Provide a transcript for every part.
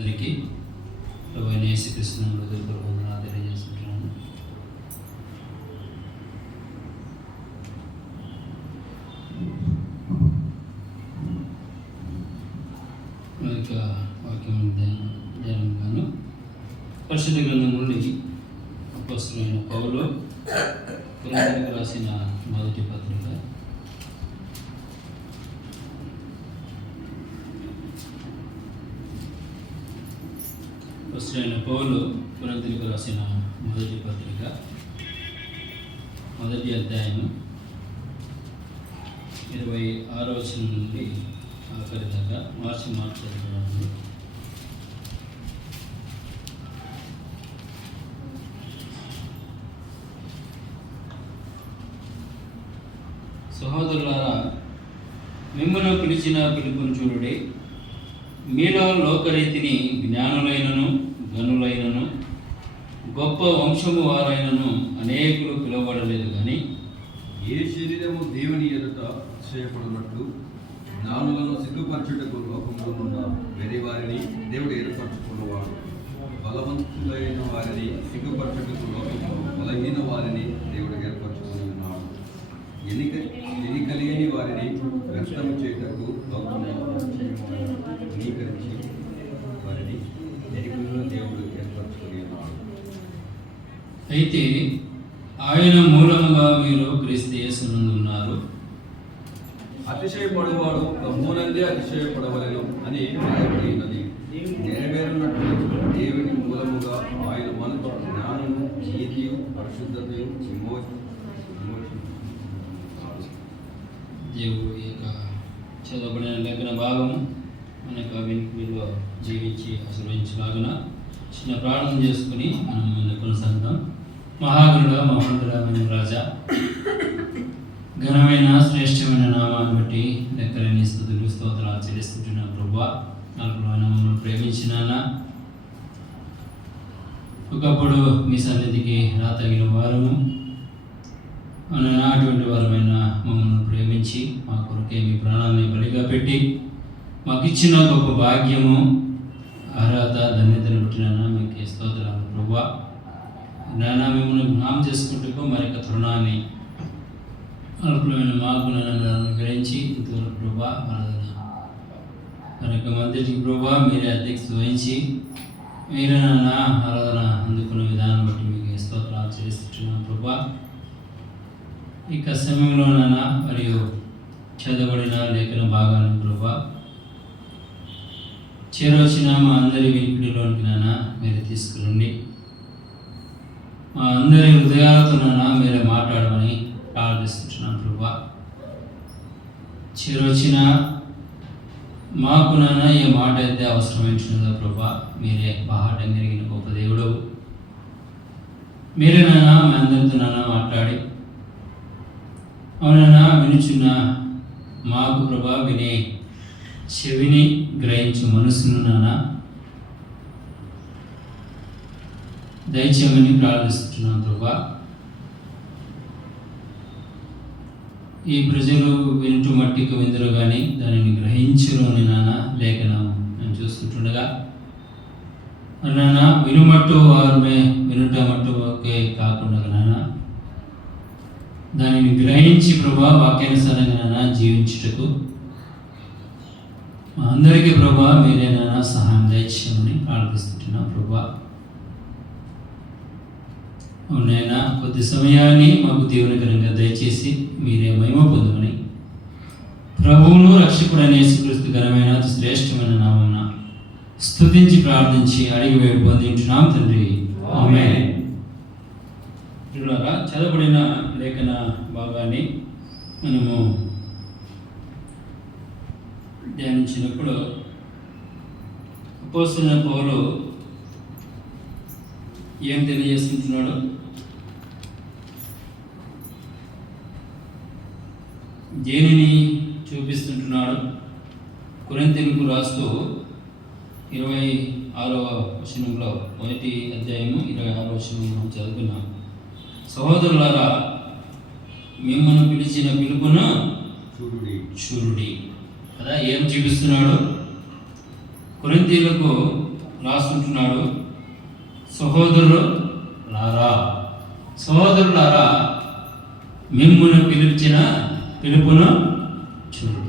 అందరికీ ప్రభువైన యేసుక్రీస్తు నామములో వందనాలు తెలియజేస్తున్నాను. వాక్యం ధ్యానంగాను పరిశుద్ధ గ్రంథం నుండి అపోస్తలుడైన పౌలు కొరింథీయులకు రాసిన మొదటి పత్రిక 1 అధ్యాయం 26వ వచనం నుండి ఆఖరి దాకా మార్చి చదవడానికి. సహోదరులారా, మిమ్మును పిలిచిన పిలుపును చూడుడి. మీలో లోకరీతిని జ్ఞానులైనను గనులైనను గొప్ప వంశము వారైనను అనేకులు పిలువబడలేదు, కానీ ఏ శరీరము దేవుని ఎదుట అతిశయపడినట్లు జ్ఞానులను సిగ్గుపరచుటకు లోకంలో ఉన్న వేరే వారిని దేవుడు ఏర్పరచుకున్నవాడు. బలవంతులైన వారిని సిగ్గుపరచుటకు లోకంలో బలహీన వారిని దేవుడు ఏర్పరచుకుని ఉన్నాడు. ఎన్నికలేని వారిని వ్యర్థము చేయటకు లోకంలో అంగీకరించి వారిని ఎన్నికలను దేవుడు ఏర్పరచుకుని ఉన్నాడు. అయితే ఆయన మూలముగా మీరు క్రీస్తు యేసునందు ఉన్నారు. అతిశయపడువాడు తమ్మునందే అతిశయపడవలెను అని రాయబడినది. నెరవేరున్నట్లు దేవుని మూలముగా ఆయన మనకు జ్ఞానము, నీతియు, పరిశుద్ధతయు దేవుడు యొక్క చదవబడిన లేఖన భాగము మనకు వినికిడిలో జీవించి ఆశీర్వదించలాగున చిన్న ప్రార్థన చేసుకుని మనం కొనసాగుతాం. మహాగణుడ, మహోన్నతుడైన రాజా, ఘనమైన శ్రేష్టమైన నామాన్ని బట్టి లెక్కలేని స్తుతులు స్తోత్రాలు చెల్లిస్తుంటున్న ప్రభువా, మమ్మల్ని ప్రేమించిన ఒకప్పుడు మీ సన్నిధికి రాతగిన వారము అటువంటి వారమైన మమ్మల్ని ప్రేమించి మా కొరకే మీ ప్రాణాన్ని బలిగా పెట్టి మాకు ఇచ్చిన గొప్ప భాగ్యము, అర్హత, ధన్యతను పుట్టిన మీకు స్తోత్రాలు ప్రభువా. నాయన, మిమ్మల్ని జ్ఞాపకం చేసుకుంటూ మరొక తరుణాన్ని అల్పమైన మాకు నన్ను అనుగ్రహించి ఇంతవరకు ప్రభా మరొక మందికి ప్రభా మీరే అధ్యక్షత వహించి మీరే నాన్న ఆరాధన అందుకున్న విధానం బట్టి మీకు స్తోత్రాలు చెల్లిస్తున్నాను ప్రభా. ఇక సమయంలో నాన్న మరియు చదవబడిన లేఖన భాగాన్ని ప్రభా చేరవచ్చిన మా అందరి వినికిడిలోనికి నాన్న మీరు తీసుకురండి. మా అందరి హృదయాలతో నాన్న మీరే మాట్లాడమని ప్రార్థిస్తున్నాను ప్రభా. చేరవచ్చిన మాకు నాన్న ఏ మాట అయితే అవసరమైనదో ప్రభా మీరే బాహటం కలిగిన గొప్ప దేవుడవు. మీరే నాన్న మా అందరితో నాన్న మాట్లాడి అవునన్నా వినుచున్న మాకు ప్రభా వినే చెవిని గ్రహించు మనసును నాన్న దయచేయమని ప్రార్థిస్తున్నాను ప్రభా. ఈ ప్రజలు వింటూ మట్టికి విందురు కానీ దానిని గ్రహించరు అని నాన్న లేఖనం నేను చూస్తుంటుండగా నాన్న వినుమట్టు వారమే వినుట మట్టు ఒకే కాకుండా నాన్న దానిని గ్రహించి ప్రభా వాక్యానుసారంగా నాన్న జీవించుటకు మా అందరికీ ప్రభా మీరే నాన్న సహాయం దయచేయమని ప్రార్థిస్తుంటున్నా ప్రభా. అవునైనా కొద్ది సమయాన్ని మాకు దీవెనకరంగా దయచేసి మీరే మహిమ పొందమని ప్రభువును రక్షకుడైన యేసుక్రీస్తు ఘనమైన శ్రేష్టమైన నామమున స్తుతించి ప్రార్థించి అడిగి వేడు పొందించున్నాం తండ్రి, ఆమేన్. ప్రియులారా, చదవబడిన లేఖన భాగాన్ని మనము ధ్యానించినప్పుడు అపోస్తలుడైన పౌలు ఏం తెలియజేస్తున్నాడు? దేనిని చూపిస్తుంటున్నాడు? కొరింథీయులకు రాస్తూ 26వ వచనంలో 1 అధ్యాయము 26వ వచనం చదువుకున్నాం. సహోదరులారా, మిమ్మల్ని పిలిచిన పిలుపును చూడుడి కదా. ఏం చూపిస్తున్నాడు? కొరింథీయులకు రాస్తుంటున్నాడు, సహోదరులారా మిమ్మును పిలిచిన పిలుపును చూడు.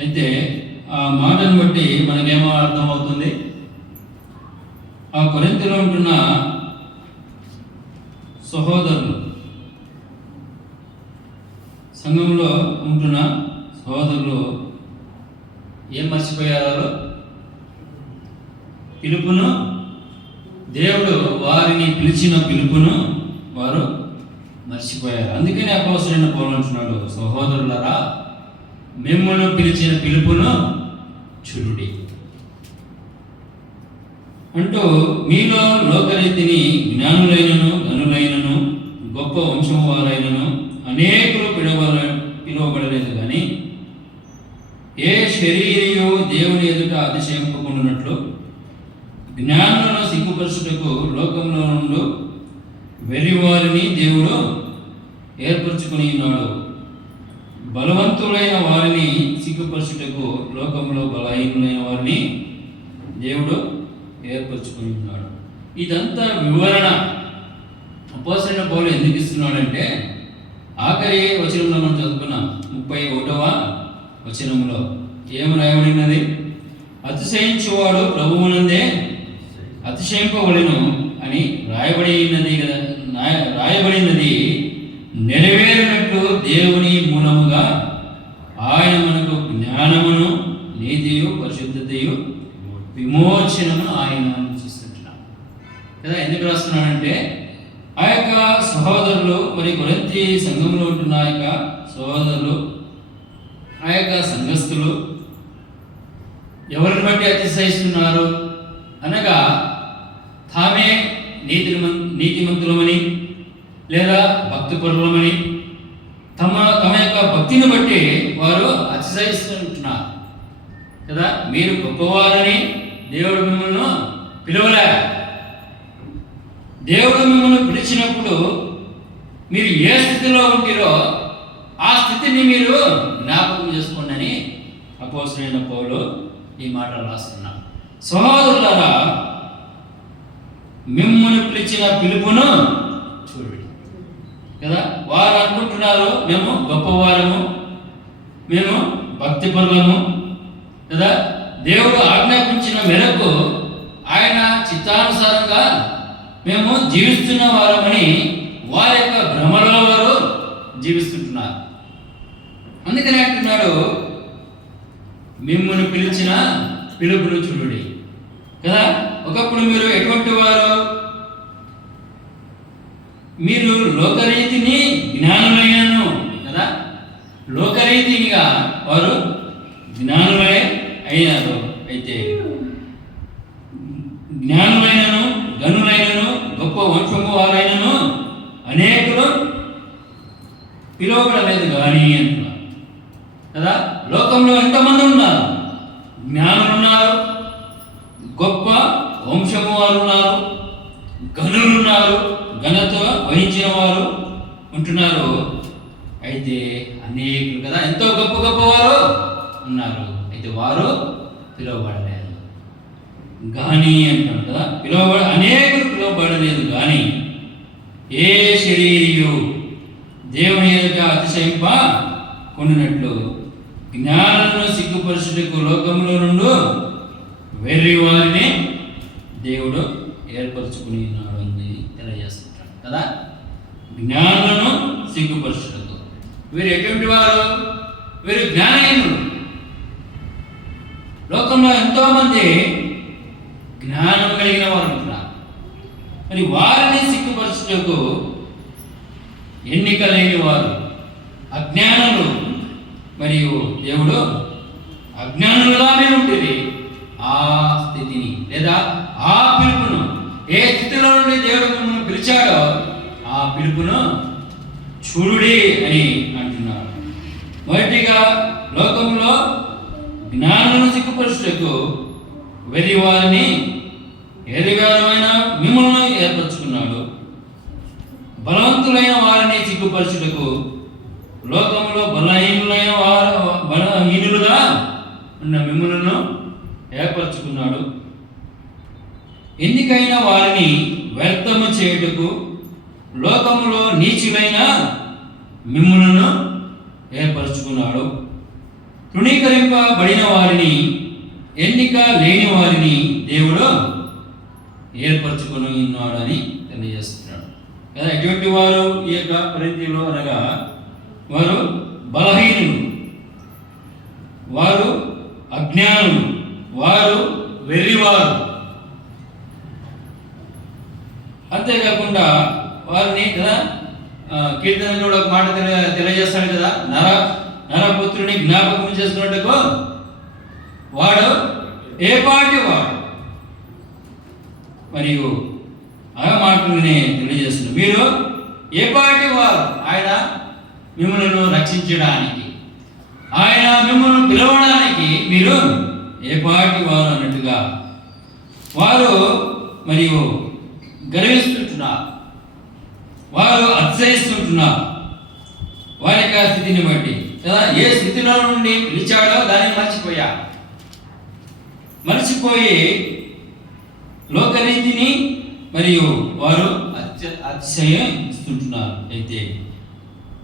అయితే ఆ మాటను బట్టి మనకేమో అర్థమవుతుంది, ఆ కొరింథీలో ఉంటున్న సహోదరులు, సంఘంలో ఉంటున్న సహోదరులు ఏం మర్చిపోయారో, పిలుపును, దేవుడు వారిని పిలిచిన పిలుపును వారు మర్చిపోయారు. అందుకని అపోస్తలుడైన పౌలు అంటున్నాడు, సహోదరులారా మిమ్మును పిలిచిన పిలుపును చూడుడి అంటూ, మీలో లోకరీతిని జ్ఞానులైనను గనులైనను గొప్ప వంశము వారైనను అనేకులు పిలువబడలేదు కానీ ఏ శరీరియో దేవుని ఎదుట అతిశయింపకుండానట్లు జ్ఞానులను సిగ్గుపరచుటకు లోకంలో నుండి వెర్రివారిని దేవుడు ఏర్పరచుకుని ఉన్నాడు. బలవంతులైన వారిని సిగ్గుపరచుటకు లోకంలో బలహీనులైన వారిని దేవుడు ఏర్పరచుకుని ఉన్నాడు. ఇదంతా వివరణ అపోస్తలుడైన పౌలు ఎందుకు ఇస్తున్నాడంటే, ఆఖరి వచనంలో మనం చదువుకున్నాం, 31వ వచనంలో ఏం రాయబడినది? అతిశయించువాడు ప్రభువునందే అతిశయింపవలెను అని రాయబడినది నెరవేరినట్లు దేవుని మూలముగా ఆయన మనకు జ్ఞానమును నీతియు పరిశుద్ధతయు విమోచనమును ఆయన చూస్తుంటున్నాం కదా. ఎందుకు రాస్తున్నాడంటే, ఆ యొక్క సహోదరులు, మరి కొరింథీ సంఘంలో ఉంటున్న ఆ యొక్క సహోదరులు, ఆ యొక్క సంఘస్థులు ఎవరిని బట్టి అతిశయిస్తున్నారు అనగా, తామే నీతిమంతులమని లేదా భక్తిపరులమని తమ యొక్క భక్తిని బట్టి వారు అతిశయిస్తుంటున్నారు కదా. మీరు గొప్పవారని దేవుడు మిమ్మల్ని పిలవలే. దేవుడు మిమ్మల్ని పిలిచినప్పుడు మీరు ఏ స్థితిలో ఉంటారో ఆ స్థితిని మీరు జ్ఞాపకం చేసుకోండి అని అపోస్తలుడైన పౌలు ఈ మాటలు రాస్తున్నాడు. సహోదరులారా మిమ్మల్ని పిలిచిన పిలుపును చూడండి కదా. వారు అనుకుంటున్నారు, మేము గొప్పవారము, మేము భక్తిపరులము కదా, దేవుడు ఆజ్ఞాపించిన మేరకు ఆయన చిత్తానుసారంగా మేము జీవిస్తున్న వారమని వారి యొక్క భ్రమలో వారు జీవిస్తుంటున్నారు. అందుకని అంటున్నాడు, మిమ్మల్ని పిలిచిన పిలుపును చూడుడి కదా. ఒకప్పుడు మీరు ఎటువంటి వారు? మీరు లోకరీతిని జ్ఞానులైనను కదా, లోకరీతినిగా వారు జ్ఞానులై అయినారు. అయితే జ్ఞానులైనను గనులైనను గొప్ప వంశము వారైనను అనేకులు పిలువబడలేదు కానీ అంటున్నారు కదా. లోకంలో ఎంతమంది ఉన్నారు? జ్ఞానులు ఉన్నారు, గొప్ప వంశము వారు ఉన్నారు, గనులు ఉన్నారు, ఘనత వహించిన వారు ఉంటున్నారు. అయితే అనేకులు కదా, ఎంతో గొప్ప గొప్పవారు ఉన్నారు. అయితే వారు పిలువబడలేదు కానీ అంటారు కదా. అనేకులు పిలువబడలేదు కానీ ఏ శరీరియు దేవుని ఎదుట అతిశయింప కొనినట్లు జ్ఞానులను సిగ్గుపరచుటకు లోకంలో నుండి వెర్రి వారిని దేవుడు ఏర్పరచుకుని ఉన్నాడు అని తెలియజేస్తుంటాడు కదా. జ్ఞానులను సిగ్గుపరచుటకు వీరు ఎటువంటి వారు? వీరు జ్ఞానహీనులు. లోకంలో ఎంతోమంది జ్ఞానం కలిగిన వారు ఉంటున్నారు, మరి వారిని సిగ్గుపరచుటకు ఎన్నిక లేని వారు అజ్ఞానులు, మరియు దేవుడు అజ్ఞానులుగానే ఉంటుంది. ఆ స్థితిని లేదా ఆ పిలుపును, ఏ స్థితిలో నుండి దేవుడు మిమ్మల్ని పిలిచాడో ఆ పిలుపును చూడుడి అని అంటున్నాడు. మొదటిగా లోకంలో జ్ఞానులను సిగ్గుపరచుటకు వెర్రి వారిని ఎరిగారమైన మిమ్మల్ని ఏర్పరచుకున్నాడు. బలవంతులైన వారిని సిగ్గుపరచుటకు లోకంలో బలహీనులుగా ఉన్న మిమ్మలను ఏర్పరచుకున్నాడు. ఎన్నికైన వారిని వ్యర్థము చేయుటకు లోకములో నీచులైన మిమ్ములను ఏర్పరచుకున్నాడు. తృణీకరింపబడిన వారిని, ఎన్నిక లేని వారిని దేవుడు ఏర్పరచుకొని ఉన్నాడని తెలియజేస్తున్నాడు కదా. ఎటువంటి వారు ఈ యొక్క కొరింథీయులు అనగా వారు బలహీనులు, వారు అజ్ఞానులు, వారు వెర్రివారు. అంతేకాకుండా వారిని కదా కీర్తనలో ఒక మాట తెలియజేస్తాడు కదా, నరపుత్రుని జ్ఞాపకం చేసుకున్నట్టుకు వాడు ఏపాటి వాడు. మరియు ఆ మాటని తెలియజేస్తున్నాడు, మీరు ఏపాటి వారు. ఆయన మిమ్మల్ని రక్షించడానికి, ఆయన మిమ్మల్ని పిలవడానికి మీరు ఏపాటి వారు అన్నట్టుగా వారు మరియు గర్విస్తుంటున్నారు, వారు అతిశయిస్తుంటున్నారు. వారి యొక్క స్థితిని బట్టి కదా, ఏ స్థితిలో నుండి పిలిచాడో దాన్ని మర్చిపోయి లోకరీతిని మరియు వారు అతిశయిస్తుంటున్నారు. అయితే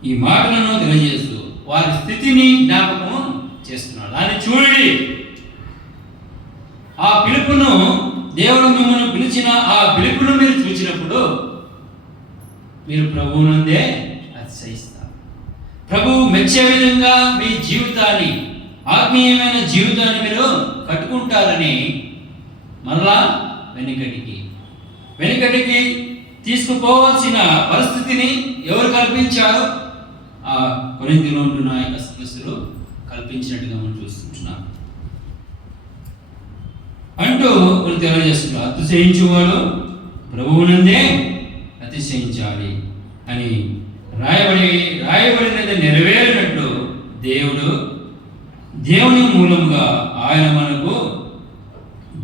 ఈ మాటలను తెలియజేస్తూ వారి స్థితిని జ్ఞాపకం చేస్తున్నారు. దాన్ని చూడండి, ఆ పిలుపును దేవుడు మిమ్మల్ని పిలిచిన ఆ పిలుపును మీరు చూసినప్పుడు మీరు ప్రభువునందే అతిశయిస్తారు. ప్రభువు మెచ్చే విధంగా మీ జీవితాన్ని, ఆత్మీయమైన జీవితాన్ని మీరు కట్టుకుంటారని మరలా వెనుకటికి తీసుకుపోవాల్సిన పరిస్థితిని ఎవరు కల్పించారో ఆ కొరింథీయులో ఉంటున్న యొక్క సమస్యలు కల్పించినట్టుగా మనం చూస్తుంటున్నాం అంటూ వాళ్ళు తెలియజేస్తున్నారు. అతిశయించువాడు ప్రభువునందే అతిశయించాలి అని రాయబడినది నెరవేరినట్లు దేవుని మూలంగా ఆయన మనకు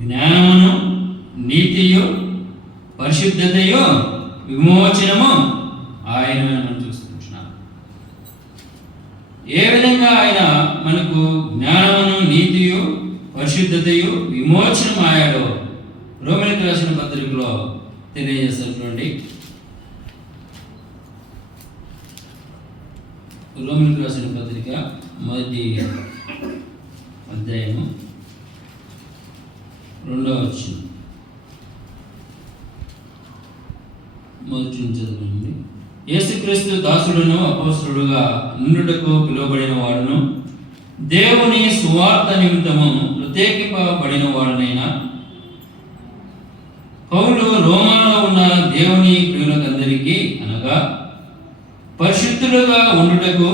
జ్ఞానమును, నీతియు, పరిశుద్ధతయు, విమోచనము ఆయన మనం చూస్తుంటున్నాం. ఏ విధంగా ఆయన మనకు జ్ఞానమును, నీతియు, పరిశుద్ధతయు, విమోచనం ఆయాడో రోమీయులకు రాసిన పత్రికలో తెలియజేస్తారు. చూడండి, రోమీయులకు రాసిన పత్రిక 1వ అధ్యాయము 2వ వచనం మొదటి నుంచి చదవండి. యేసుక్రీస్తు దాసుడును అపోస్తలుడుగా నుండుటకు పిలువబడిన వాడును, దేవుని సువార్త నిమిత్తము ప్రత్యేకింపబడిన వాడునైనా పౌలు రోమాలో ఉన్న దేవుని ప్రియులకందరికీ అనగా పరిశుద్ధులుగా ఉండుటకు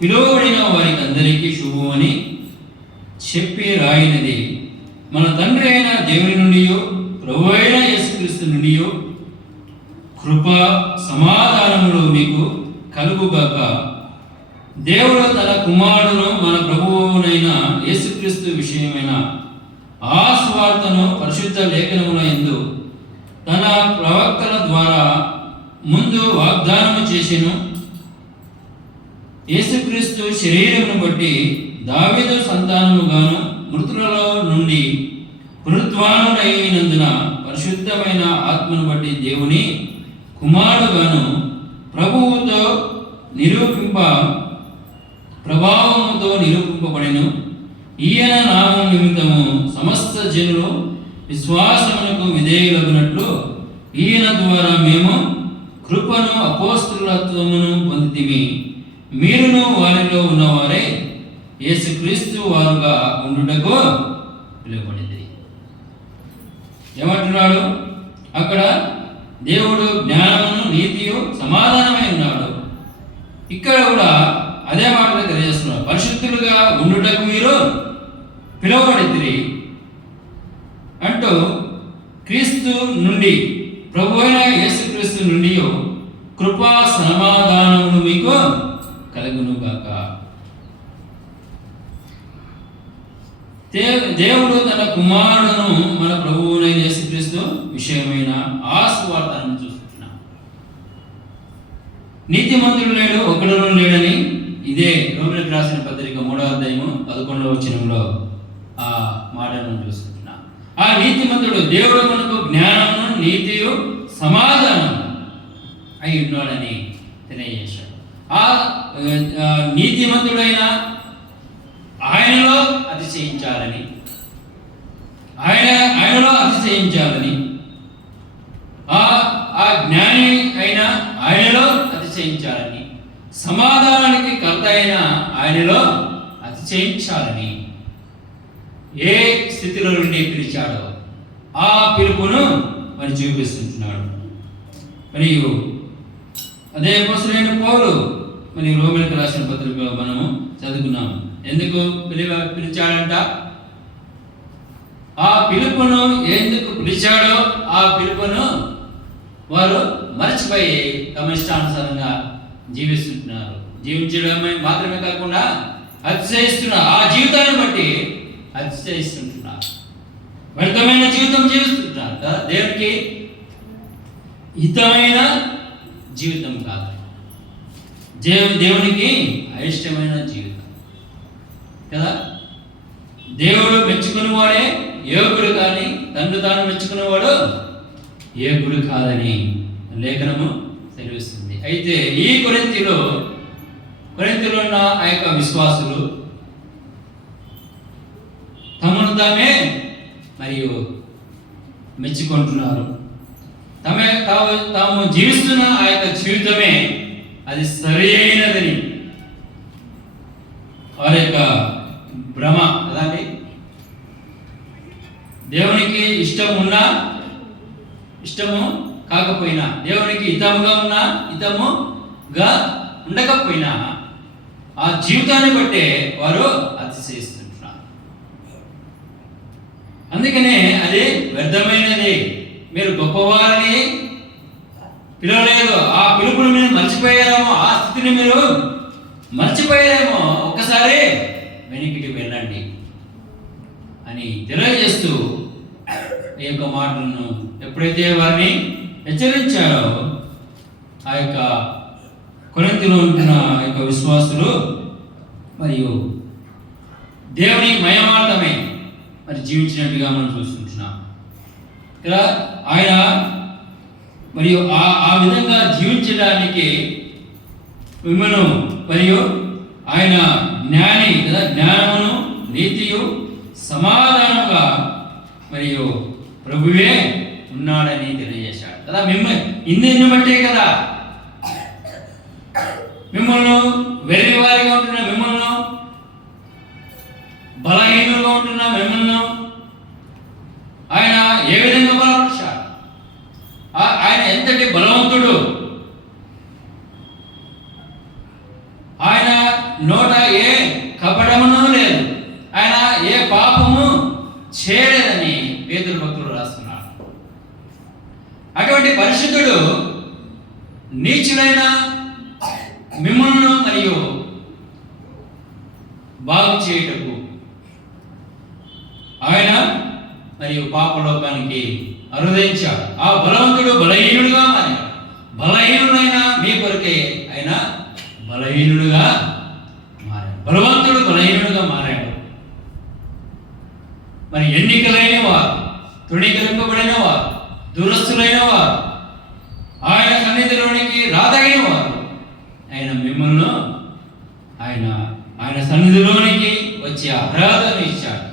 పిలువబడిన వారికి అందరికీ శుభమని చెప్పి రాయినది మన తండ్రి అయిన దేవుని నుండి, ప్రభు అయిన యేసుక్రీస్తు నుండి కృప సమాధానములు మీకు కలుగుగాక. దేవుడు తన కుమారుడును మన ప్రభువునైన యేసుక్రీస్తు విషయమైన ఆ సువార్తను పరిశుద్ధ లేఖనముల యందు తన ప్రవక్తల ద్వారా ముందు వాగ్దానము చేసెను. యేసుక్రీస్తు శరీరమును బట్టి దావీదు సంతానముగాను మృతులలో నుండి పునరుత్థానుడైనందున పరిశుద్ధమైన ఆత్మను బట్టి దేవుని కుమారుడుగాను ప్రభావముతో నిరూపింపబడెను. ఈయన నామం నిమిత్తము సమస్త జనులు విశ్వాసమునకు విధేయులగునట్లు ఈయన ద్వారా మేము కృపను, అపోస్తలత్వమును పొందితిమి. మీరును వారిలో ఉన్నవారే యేసుక్రీస్తు వారుగా ఉండుటకు పిలువబడింది. ఏమంటున్నాడు అక్కడ? దేవుడు జ్ఞానమును, నీతియు, సమాధానమై ఉన్నాడు. ఇక్కడ కూడా అదే మాటలు తెలియజేస్తున్నాడు. పరిశుద్ధులుగా ఉండుటకు మీరు పిలువబడితిరి అంటూ క్రీస్తు నుండి, ప్రభు అయిన యేసుక్రీస్తు నుండి కృపా సమాధానములు మీకు కలుగును గాక. దేవుడు తన కుమారుడును మన ప్రభువునైన యేసుక్రీస్తు విషయమైన ఆ సువార్తను చూస్తున్నాం. నీతిమంతుడు లేడు, ఒకడును లేడని ఇదే రోమీయులకు రాసిన పత్రిక 3వ అధ్యాయము 11వ వచనంలో ఆ మాటను చూస్తున్నాం. ఆ నీతిమంతుడు దేవుడు మనకు జ్ఞానము నీతియు సమాధానం అయి ఉన్నాడని తెలియజేశాడు. ఆ నీతిమంతుడైన ఆయనలో అతిశయించాలని, ఆయనలో అతిశయించాలని, ఆ జ్ఞాని అయిన ఆయనలో అతిశయించాలని, సమాధానానికి కర్త అయిన ఆయనలో అతిశయించాలని ఏ స్థితిలో నుండి పిలిచాడో ఆ పిలుపును మరి చూపిస్తుంటున్నాడు. మరియు అదే అపోస్తలుడైన పౌలు మరి రోమీయులకు రాసిన పత్రికలో మనము చదువుకున్నాము. ఎందుకు పిలిచాడంట? ఆ పిలుపును ఎందుకు పిలిచాడో ఆ పిలుపును వారు మర్చిపోయి తమ ఇష్టానుసారంగా జీవిస్తుంటున్నారు. జీవించడమే మాత్రమే కాకుండా అతిశయిస్తున్నారు. ఆ జీవితాన్ని బట్టి అతిశయిస్తుంటున్నారు. వ్యర్థమైన జీవితం జీవిస్తుంటున్నారు కదా. దేవునికి హితమైన జీవితం కాదు, దేవునికి అయిష్టమైన జీవితం కదా. దేవుడు మెచ్చుకునేవాడే యోగుడు, కానీ తండ్రి తాను మెచ్చుకునేవాడు యోగుడు కాదని లేఖనము సెలవిస్తుంది. అయితే ఈ కొరింథీలో ఉన్న ఆ యొక్క విశ్వాసులు తమను తామే మరియు మెచ్చుకుంటున్నారు. తాము జీవిస్తున్న ఆ యొక్క జీవితమే అది సరి అయినదని వారి యొక్క భ్రమ కదండి. దేవునికి ఇష్టము కాకపోయినా, దేవునికి హితముగా ఉన్నా హితముగా ఉండకపోయినా ఆ జీవితాన్ని బట్టే వారు అతిశయిస్తుంటున్నారు. అందుకనే అది వ్యర్థమైనది. మీరు గొప్పవారిని పిలవలేదు, ఆ పిలుపుని మీరు మర్చిపోయారేమో, ఆ స్థితిని మీరు మర్చిపోయారేమో, ఒక్కసారి వెనక్కి వెళ్ళండి అని తెలియజేస్తూ ఈ యొక్క మాటలను ఎప్పుడైతే వారిని హెచ్చరించారో ఆ యొక్క కొరింథీలో ఉంటున్న ఆ యొక్క విశ్వాసులు మరియు దేవుని మయమార్థమే మరి జీవించినట్టుగా మనం చూస్తుంటున్నాం కదా. ఆయన మరియు ఆ విధంగా జీవించడానికి మిమ్మల్ని మరియు ఆయన జ్ఞాని కదా, జ్ఞానమును నీతియు సమాధానముగా మరియు ప్రభువే ఉన్నాడని తెలియజేశాడు కదా. మిమ్మల్ని బట్టే కదా, మిమ్మల్ని వెర్రి వారిగా ఉంటున్న మిమ్మల్ని, బలహీనులుగా ఉంటున్న మిమ్మల్ని ఆయన ఏ విధంగా బలపరిచాడు? ఆయన ఎంతటి బలవంతుడు! ఆయన నోట ఏ కపటమును లేదు, ఆయన ఏ పాపము చేయలేదని పేతురు భక్తుడు రాస్తున్నాడు. అటువంటి పరిశుద్ధుడు నీచులైన మిమ్మల్ని మరియు బాగు చేయుటకు ఆయన మరియు పాపలోకానికి అనుదయించాడు. ఆ బలవంతుడు బలహీనుడుగా మారాడు. బలహీనుడైన మీ కొరకే ఆయన బలహీనుడుగా మారాడు. బలవంతుడు బలహీనుడుగా మారాడు. మరి ఎన్నికలైన వారు, తృణీకరింపబడిన వారు, దురస్తులైన వారు, ఆయన సన్నిధిలోనికి రాదగిన వారు ఆయన మిమ్మల్ని ఆయన సన్నిధిలోనికి వచ్చి అర్హతను ఇచ్చాడు.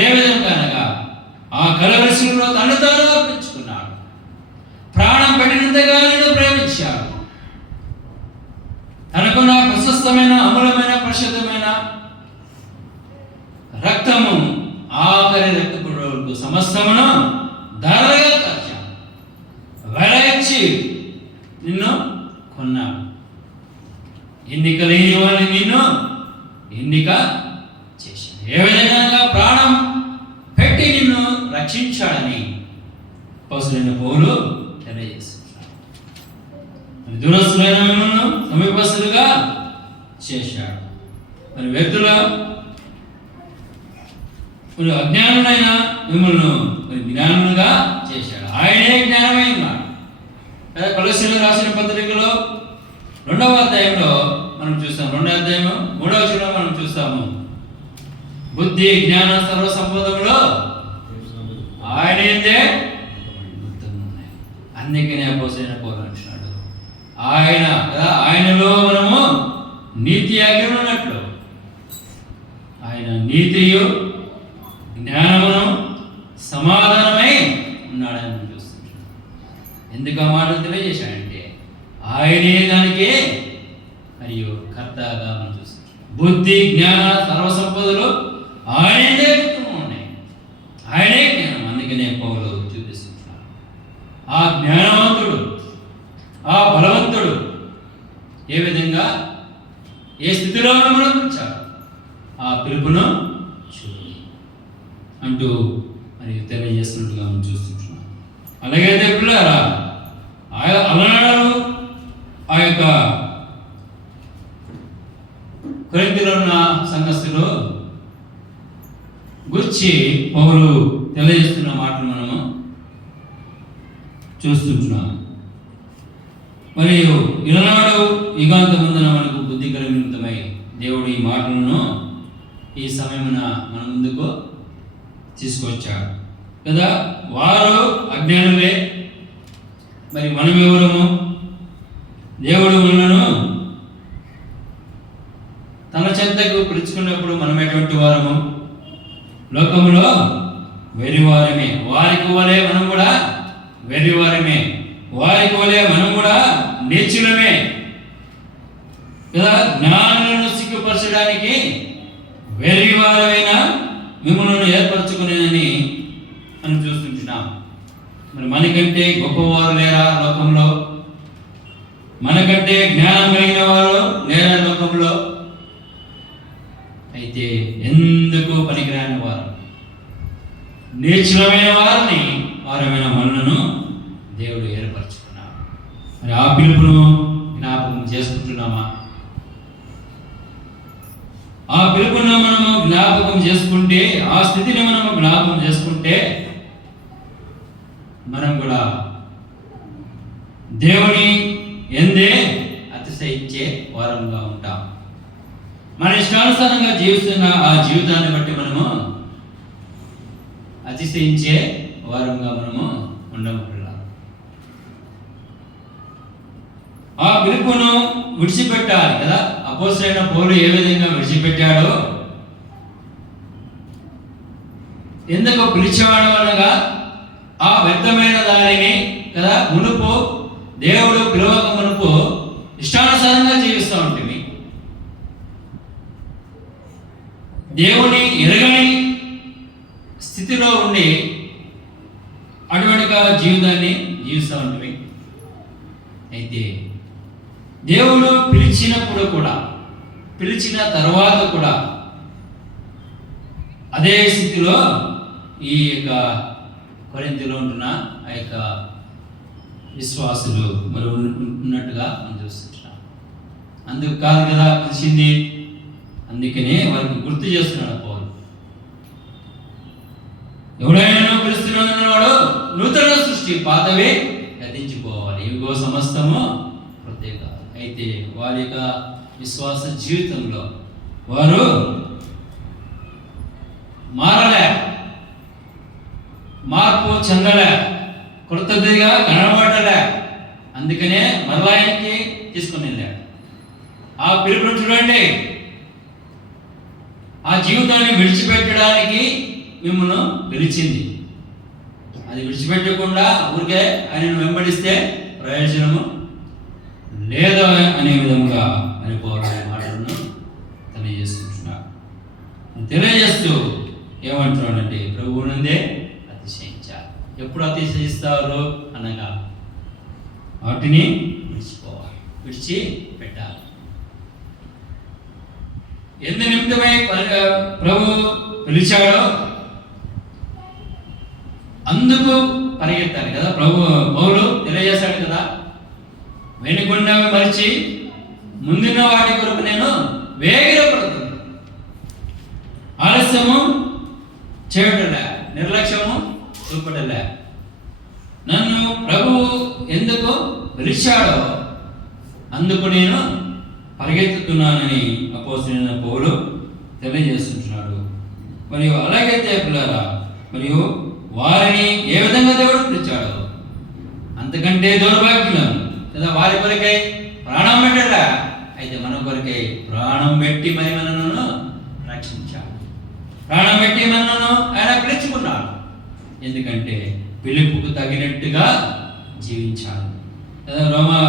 ఏ విధంగా అనగా ఆ కలవరిశిలో తను తాను అర్పించుకున్నాడు. ప్రాణం పెట్టినంతగా నేను ప్రేమించాడు. తనకున్న ప్రశస్తమైన అమూలమైన పరిశుద్ధమైన రక్తము ఆఖరి రక్తపుడుకు సమస్తమును ధరగా ఖర్చాడు. వెల ఇచ్చి నిన్ను కొన్నాడు. ఎన్నిక లేని వాడిని నిన్ను ఎన్నిక చేశాడు. ఏ విధంగా ప్రాణం పెట్టి నిన్ను రక్షించాడని అపోస్తలుడైన పౌలు తెలియజేస్తున్నాడు. దురస్తులైన మిమ్మల్ని సమీపస్తులుగా చేశాడు. మరి వ్యక్తుల అజ్ఞానులైన మిమ్మల్ని జ్ఞానులుగా చేశాడు. ఆయనే జ్ఞానమై ఉన్నాడు. కొలస్సీయులకు రాసిన పత్రికలో 2వ అధ్యాయంలో మనం చూస్తాం. 2వ అధ్యాయం 3వ వచనంలో మనం చూస్తాము. బుద్ధి జ్ఞాన సర్వ సంపదములో ఆయన ఎందే మొత్తం ఉన్నాయి. అందుకనే అపోస్తలుడైన పౌలు అంటున్నాడు, ఆయన కదా, ఆయనలో మనము నీతి ఆగి ఉన్నట్లు ఆయన నీతియు జ్ఞానమును సమాధానమై ఉన్నాడని మనం చూస్తుంటాం. ఎందుకు ఆ మాటలు తెలియజేశాడంటే ఆయనే దానికి మరియు కర్తగా మనం చూస్తుంటాం. బుద్ధి జ్ఞాన సర్వసంపదలు ఆయనే ఉన్నాయి, ఆయనే జ్ఞానం. అందుకనే పౌలు చూపిస్తున్నాడు ఆ జ్ఞానవంతుడు, ఆ బలవంతుడు ఏ విధంగా ఏ స్థితిలో మనం ఉంచాడు, ఆ పిలుపును చూడు అంటూ మరి తెలియజేస్తున్నట్టుగా మనం చూస్తుంటున్నాం. అలాగైతే పిల్లారా అలనాడు ఆ యొక్క కొరింథీలో ఉన్న సంఘస్థులు గురించి పౌలు తెలియజేస్తున్న మాటలు మనము చూస్తుంటున్నాం. మరియు ఇలనాడు యుగాంతమందున మనకు బుద్ధికర నిమిత్తమై దేవుడు ఈ మాటలను ఈ సమయమున మన ముందుకు తీసుకొచ్చాడు కదా. వారు అజ్ఞానులే, మరి మనం ఎవరము? దేవుడు మనను తన చెంతకు పిలుచుకున్నప్పుడు మనం ఎటువంటి వారము? లోకములో వెర్రివారమే. వారికి వలె మనం కూడా వెర్రివారమే, వారికి వలె మనం కూడా నీచులమే కదా. జ్ఞానులను సిగ్గుపరచడానికి వెర్రివారమైన మిమ్మల్ని ఏర్పరచుకునేదని మనం చూస్తుంటున్నాం. మరి మనకంటే గొప్పవారు లేరా లోకంలో? మనకంటే జ్ఞానం కలిగిన వారు లేరా లోకంలో? అయితే ఎందుకు పనికిరాని వారు, నీచులమైన వారిని, వారమైన మనలను దేవుడు ఏర్పరచుకున్నాడు. మరి ఆ పిలుపును జ్ఞాపకం చేసుకుంటున్నామా? ఆ పిలుపును మనము జ్ఞాపకం చేసుకుంటే, ఆ స్థితిని మనము జ్ఞాపకం చేసుకుంటే మనం కూడా దేవుని ఎందే అతిశయించే వారంగా ఉంటాం. మన ఇష్టానుసారంగా జీవిస్తున్న ఆ జీవితాన్ని బట్టి మనము అతిశయించే వారంగా మనము ఉండకూడదు. ఆ పిలుపును విడిచిపెట్టాలి కదా. అపోస్తలుడైన పౌలు ఏ విధంగా విడిచిపెట్టాడో, ఎందుకు పిలిచేవాడు అనగా ఆ వ్యర్థమైన దానిని కదా మునుపు దేవుడు పిలవక మునుపు ఇష్టానుసారంగా జీవిస్తూ ఉంటుంది. దేవుని ఎరగని స్థితిలో ఉండి అటువంటి జీవితాన్ని జీవిస్తూ ఉంటుంది. అయితే దేవుడు పిలిచినప్పుడు కూడా, పిలిచిన తర్వాత కూడా అదే స్థితిలో ఈ యొక్క కొరింథీలో ఉంటున్న ఆ యొక్క విశ్వాసులు మరి ఉన్నట్టుగా మనం చూస్తుంటున్నాం. అందుకు కాదు కదా పిలిచింది, అందుకనే వారికి గుర్తు చేస్తున్నాడు పౌలు. ఎవడైనా పిలుస్తున్నవాడు నూతన సృష్టి, పాతవే గతించిపోవాలి, ఇవిగో సమస్తము ప్రత్యేక. అయితే వారి యొక్క విశ్వాస జీవితంలో వారు మారలే, మార్పు చెందలే, కృతజ్ఞతగా కనబడలే. అందుకనే మరలా ఆయనకి తీసుకుని వెళ్ళాడు. ఆ పిలుపును చూడండి, ఆ జీవితాన్ని విడిచిపెట్టడానికి మిమ్మల్ని పిలిచింది. అది విడిచిపెట్టకుండా ఊరికే ఆయనను వెంబడిస్తే ప్రయోజనము లేదు అనే విధంగా మరి పౌరుల మాటలను తెలియజేస్తున్నాడు. తెలియజేస్తూ ఏమంటున్నాడంటే ప్రభువు నందే అతిశయించాలి. ఎప్పుడు అతిశయిస్తారు అనగా వాటిని విడిచిపోవాలి, విడిచి పెట్టాలి. ఎందు నిమిత్తమై ప్రభు పిలిచాడో అందుకు పరిగెత్తాలి కదా. పౌలు తెలియజేశాడు కదా, వెనుకున్నవి మరిచి ముందున్న వాటి కొరకు నేను వేగిరపడుతున్నాను. ఆలస్యము చేయటలే, నిర్లక్ష్యము చూపటలే. నన్ను ప్రభువు ఎందుకు పిలిచాడో అందుకు నేను పరిగెత్తుతున్నానని అపోస్తలుడైన పౌలు తెలియజేస్తుంటున్నాడు. మరియు అలాగైతే పిల్లరా, మరియు వారిని ఏ విధంగా దేవుడు పిలిచాడు, అంతకంటే దౌర్భాగ్యం కదా. వారి కొరకై ప్రాణం పెట్టడా, అయితే మన కొరకై ప్రాణం పెట్టి మరి మనను రక్షించాడు. ప్రాణం పెట్టి మనను ఆయన పిలుచుకున్నాడు. ఎందుకంటే పిలుపుకు తగినట్టుగా జీవించాలి కదా. రోమా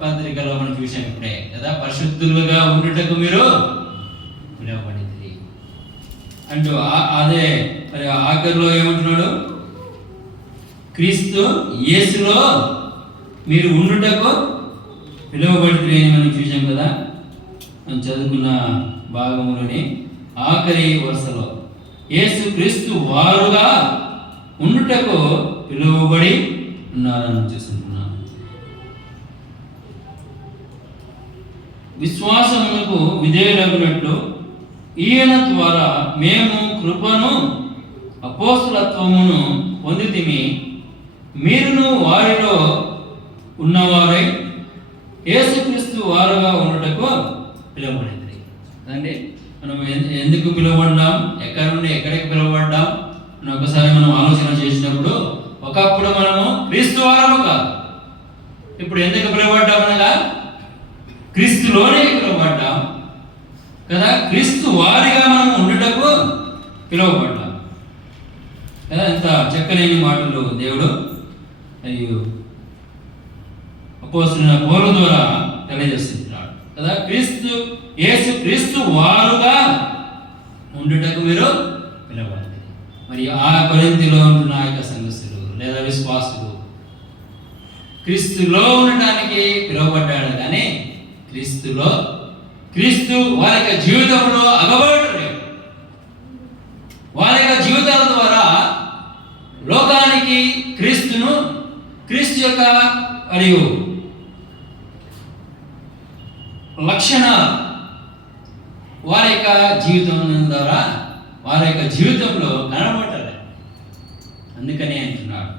పత్రికలో మనం చూసాం ఇప్పుడే కదా, పరిశుద్ధులుగా ఉండుటకు మీరు పిలువబడింది అంటూ అదే మరి ఆఖరిలో ఏమంటున్నాడు, క్రీస్తు యేసులో మీరు ఉండుటకు పిలువబడింది అని మనం చూసాం కదా. మనం చదువుకున్న భాగంలోని ఆఖరి వరుసలో యేసు క్రీస్తు వారుగా ఉండుటకు పిలువబడి ఉన్నారని చూసుకుంటున్నాం. విశ్వాసమునకు విధేయులగునట్లు ఈయన ద్వారా మేము కృపను అపోస్తలత్వమును పొందితిమి. మీరును వారిలో ఉన్నవారై యేసుక్రీస్తు వారుగా ఉండుటకు పిలువబడింది. అదండి మనం ఎందుకు పిలువబడ్డాం, ఎక్కడి నుండి ఎక్కడికి పిలువబడ్డాం అని ఒకసారి మనం ఆలోచన చేసినప్పుడు, ఒకప్పుడు మనము క్రీస్తు వారము కాదు, ఇప్పుడు ఎందుకు పిలువబడ్డాం అనగా క్రీస్తులోనే పిలువబడ్డాం కదా. క్రీస్తు వారిగా మనం ఉండుటకు పిలువబడ్డాం కదా. ఇంత చక్కని మాటలు దేవుడు మరియు అపోస్తలుడైన పౌలు ద్వారా తెలియజేస్తున్నాడు కదా. యేసు క్రీస్తు వారుగా ఉండుటకు మీరు పిలువబడింది. మరి ఆ కొరింథీలో ఉంటున్న యొక్క సంఘస్థులు లేదా విశ్వాసులు క్రీస్తులో ఉండటానికి పిలువబడ్డాడు, కానీ క్రీస్తు వారి యొక్క జీవితంలో అగబడలేదు. వారి యొక్క జీవితాల ద్వారా లోకానికి క్రీస్తు యొక్క మరియు లక్షణాలు వారి యొక్క జీవితం ద్వారా వారి యొక్క జీవితంలో కనబడలేదు. అందుకనే అంటున్నాడు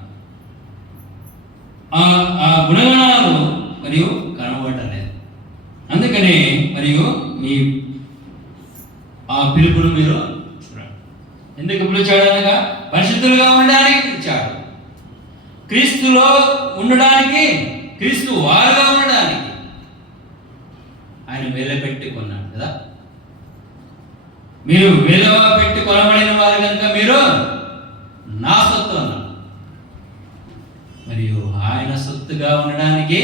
ఆ గుణగణాలు మరియు కనబడలేదు. అందుకనే మరియు మీ ఆ పిలుపును మీరు చూడండి. ఎందుకు పిలిచాడు అనగా పరిశుద్ధులుగా ఉండడానికి పిలిచాడు, క్రీస్తులో ఉండడానికి, క్రీస్తు వారుగా ఉండడానికి ఆయన వెలపెట్టి కొన్నాడు కదా. మీరు వెలవ పెట్టి కొనబడిన వారు కనుక మీరు నా సొత్తు అన్నాడు. మరియు ఆయన సొత్తుగా ఉండడానికి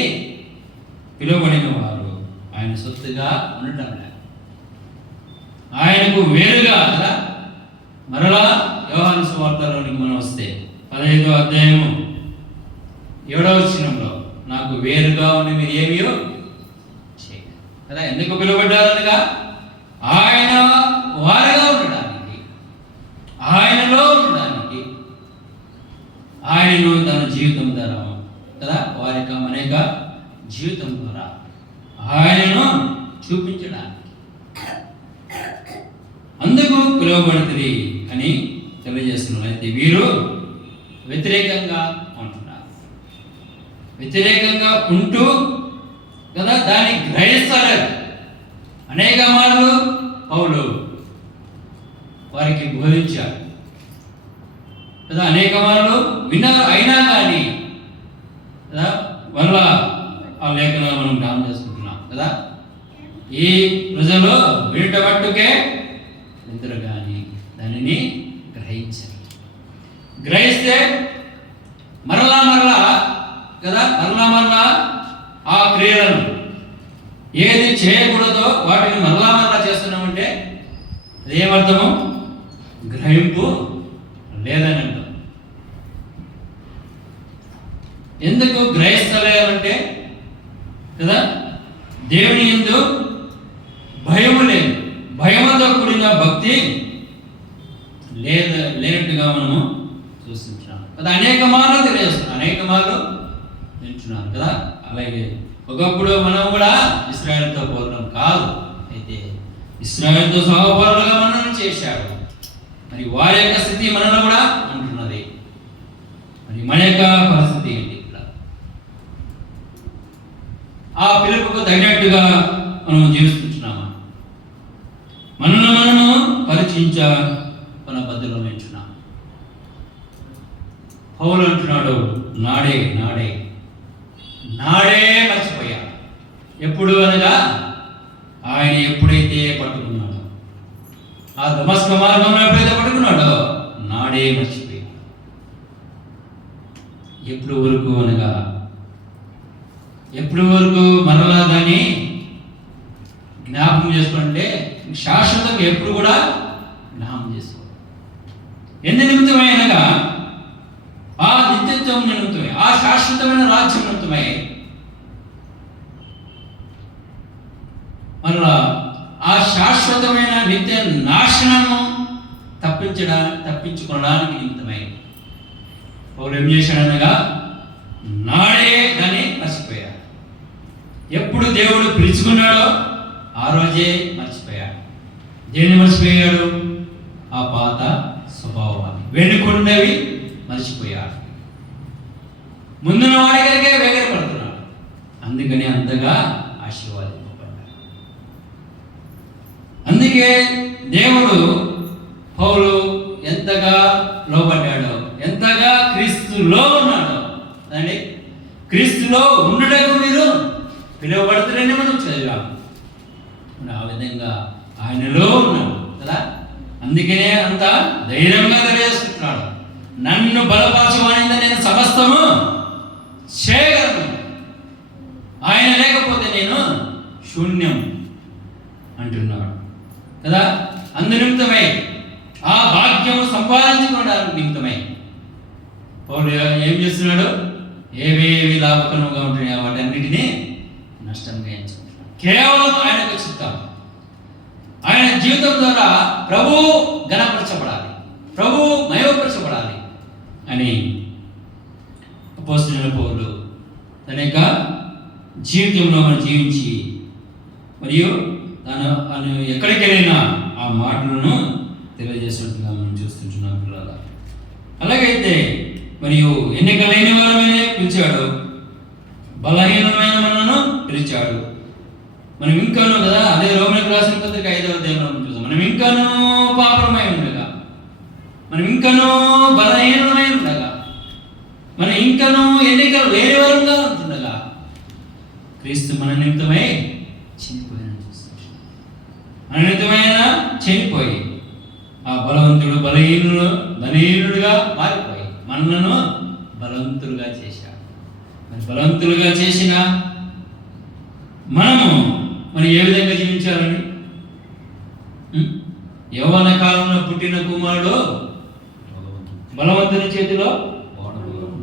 పిలువబడిన వారు ఆయన సొత్తుగా ఉండటం లేదు, ఆయనకు వేరుగా కదా. మరలా యోహాను సువార్తలోనికి మనం వస్తే 15వ అధ్యాయము 7వ వచనంలో నాకు వేరుగా ఉండి మీరు ఏమియో చేయలేదు కదా. ఎందుకు పిలువబడ్డారనగా ఆయన వారిగా ఉండడానికి, ఆయనలో ఉండడానికి, ఆయనను తన జీవితం ద్వారా కదా వారి యొక్క మన యొక్క జీవితం ద్వారా ఆయనను చూపించడానికి అందుకు పిలువబడుతుంది అని తెలియజేస్తున్నారు. అయితే వీరు వ్యతిరేకంగా ఉంటున్నారు. వ్యతిరేకంగా ఉంటూ కదా దాన్ని గ్రహిస్తారు. అనేక మార్లు పౌలు వారికి బోధించారు కదా, అనేక మార్లు విన్నారు. అయినా కానీ కదా వల్ల ఆ లేఖనాలు మనం జ్ఞాపకం చేసుకుంటున్నాం కదా. ఈ ప్రజలు వినుట మట్టుకే నిద్ర కానీ దానిని గ్రహిస్తే మరలా కదా మరలా ఆ క్రియలను ఏది చేయకూడదో వాటిని మరలా చేస్తున్నామంటే ఏమర్థము? గ్రహింపు లేదని అంటాం. ఎందుకు గ్రహిస్తలేదంటే కదా దేవుని యందు భయము లేదు, భయముతో కూడిన భక్తి లేనట్టుగా మనము చూస్తున్నాం కదా. అనేక మార్లు తెలియజేస్తున్నాం, అనేక మార్లు వింటున్నాం కదా. అలాగే ఒకప్పుడు మనం కూడా ఇశ్రాయేలుతో పోరాటం కాదు, అయితే ఇశ్రాయేలుతో సహపౌరులుగా మనల్ని చేశాడు. మరి వారి యొక్క స్థితి మనలో కూడా ఉంటున్నది. మరి మన యొక్క పరిస్థితి ఏంటి? ఇక్కడ ఆ పిలుపుకు తగినట్టుగా మనం జీవిస్తున్నామా? మనము పరిచయించ మన బద్దలో ఉంటున్నాం. పౌలు అంటున్నాడు, నాడే నాడే నాడే మర్చిపోయా. ఎప్పుడు అనగా ఆయన ఎప్పుడైతే పట్టుకున్నాడో, ఆ దమస్క మార్గంలో ఎప్పుడైతే పట్టుకున్నాడో నాడే మర్చిపోయా. ఎప్పుడు వరకు అనగా ఎప్పుడు వరకు మరలా దాన్ని జ్ఞాపకం చేసుకుంటే శాశ్వతంగా ఎప్పుడు కూడా జ్ఞాపకం చేసుకో. ఎందు నిమిత్తమై అనగా ఆ నిత్యత్వం నిమిత్తమై, ఆ శాశ్వతమైన రాజ్యం నిమిత్తమై మరలా ఆ శాశ్వతమైన నిత్య నాశనము తప్పించుకోవడానికి నిమిత్తమై పౌలు ఏం చేశాడనగా నాడే దాన్ని మర్చిపోయాడు. ఎప్పుడు దేవుడు పిలుచుకున్నాడో ఆ రోజే మర్చిపోయాడు. దేన్ని మర్చిపోయాడు? ఆ పాత స్వభావాన్ని, వెనుకొండవి మర్చిపోయాడు. ముందున్న వాడి దగ్గరికే వేగరపడుతున్నాడు. అందుకని అంతగా ఆశీర్వాదింపబడ్డాడు. అందుకే దేవుడు పౌలు ఎంతగా లోబడ్డాడో, ఎంతగా క్రీస్తులో ఉన్నాడో, అదండి క్రీస్తులో ఉండటకు మీరు పిలువబడుతున్నారని మనం చదివాము. ఆ విధంగా ఆయనలో ఉన్నాడు కదా. అందుకనే అంత ధైర్యంగా తెలియజేస్తున్నాడు, నన్ను బలపరచమనింది నేను సమస్తము చేయగలను, ఆయన లేకపోతే నేను శూన్యం అంటున్నాడు కదా. అందు నిమిత్తమై ఆ భాగ్యము సంపాదించుకోవడానికి నిమిత్తమై పౌలు ఏం చేస్తున్నాడు? ఏవేవి లాభకరంగా ఉంటున్నాయో వాటన్నిటినీ నష్టంగా ఎంచుకుంటున్నాడు. కేవలం ఆయనకు చిత్తం, ఆయన జీవితం ద్వారా ప్రభు ఘనపరచబడాలి, ప్రభు మహిమపరచబడాలి అని అపోస్తలుడైన పౌలు తన యొక్క జీవితంలో మనం జీవించి, మరియు తను ఎక్కడికి వెళ్ళినా ఆ మాటలను తెలియజేసినట్టుగా మనం చూస్తుంటున్నాం పిల్లల. అలాగైతే మరియు ఎన్నికలైన వారమే పిలిచాడు, బలహీనమైన మనను పిలిచాడు. మనం ఇంకాను కదా, అదే రోమలకు రాసిన పత్రిక 5వ అధ్యాయంలో చూసాం, మనం ఇంకాను పాపమై ఉండగా, మనం ఇంకాను బలహీనమై ఉండగా, మనం ఇంకాను ఎన్నికలు లేని వారంగా ఉంటుండగా క్రీస్తు మన నిమిత్తమై చనిపోయిన చూస్తాం. మన నిమిత్తమైన చనిపోయి ఆ బలవంతుడు బలహీనుడుగా మారిపోయి మనలను బలవంతులుగా చేశాడు. మరి బలవంతులుగా చేసిన మనము మరి ఏ విధంగా జీవించాలని? యవ్వన కాలంలో పుట్టిన కుమారుడు బలవంతుని చేతిలో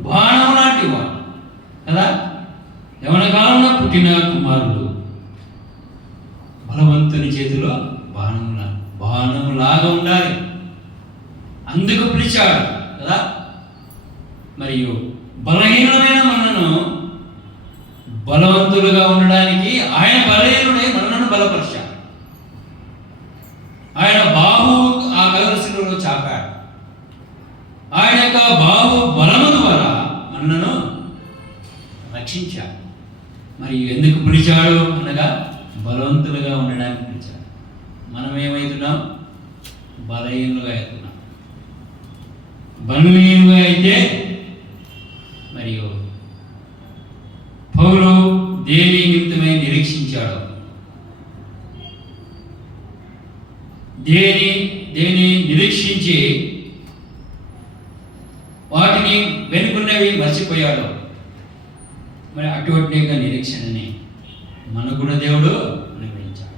బాణం లాంటి వాడు కదా. యవ్వన కాలంలో పుట్టిన కుమారుడు బలవంతుని చేతిలో బాణములాగా ఉండాలి. అందుకు పిలిచాడు కదా. మరియు బలహీనమైన మనను బలవంతులుగా ఉండడానికి ఆయన బలహీనుడై మనలను బలపరిచాడు. ఆయన బాహు ఆ కలవరశిలో చాపాడు. ఆయన యొక్క బాహు బలము ద్వారా మనను రక్షించాడు. మరి ఎందుకు పిలిచాడు అనగా బలవంతులుగా ఉండడానికి పిలిచాడు. మనం ఏమవుతున్నాం? బలహీనులుగా అవుతున్నాం. బలహీనులుగా అయితే మరియు పౌలు దేని నిమిత్తమై నిరీక్షించాడు? దేని నిరీక్షించి వాటిని వెనుకున్నవి మర్చిపోయాడు. మరి అటువంటి నిరీక్షణని మనకు కూడా దేవుడు అనుగ్రహించాడు.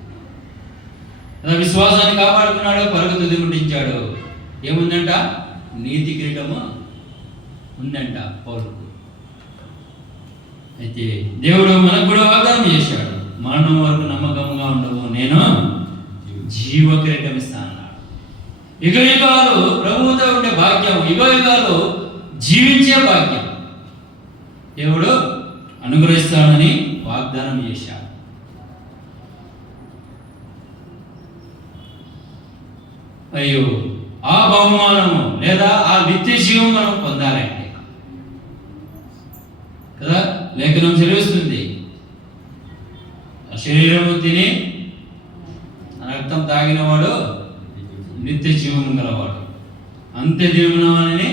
అలా విశ్వాసాన్ని కాపాడుకున్నాడు, పరుగు తుది ముట్టించాడు. ఏముందంట? నీతి కిరీటము ఉందంట పౌరుకు. అయితే దేవుడు మనకు కూడా వాగ్దానం చేశాడు, మరణం వరకు నమ్మకంగా ఉండవు, నేను జీవ కిరీటం ఇస్తాను అన్నాడు. యుగ యుగాలు ప్రభువుతో ఉండే భాగ్యం, యుగ యుగాలు జీవించే భాగ్యం దేవుడు అనుగ్రహిస్తానని వాగ్దానం చేశాడు. మరియు ఆ బహుమానము లేదా ఆ నిత్య జీవం మనం పొందాలంటే కదా, లేఖనం సెలవిస్తుంది, శరీరము తిని రక్తం తాగినవాడు నిత్య జీవము గలవాడు, అంత్య జీవనమని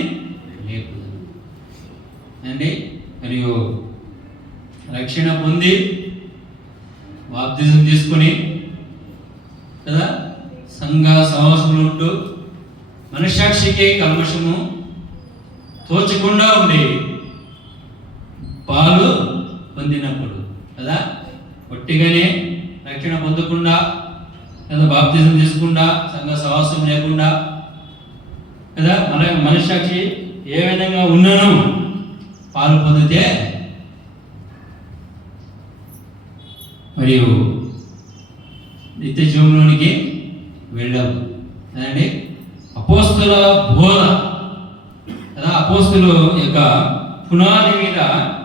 లేపు. అండి. మరియు రక్షణ పొంది బాప్తిజం తీసుకొని కదా సంఘ సహవాసములు ఉంటూ మనస్సాక్షికి కల్మషము తోచకుండా ఉండి పాలు పొందినప్పుడు కదా ఒట్టిగానే రక్షణ పొందకుండా లేదా బాప్తిజం తీసుకుండా సంఘ సహవాసం లేకుండా కదా మనస్సాక్షి ఏ విధంగా ఉన్నానో పాలు పొందితే మరియు నిత్య జీవంలోనికి వెళ్ళాము అదండి. అపోస్తుల బోధ కదా అపోస్తుల యొక్క పునాది మీద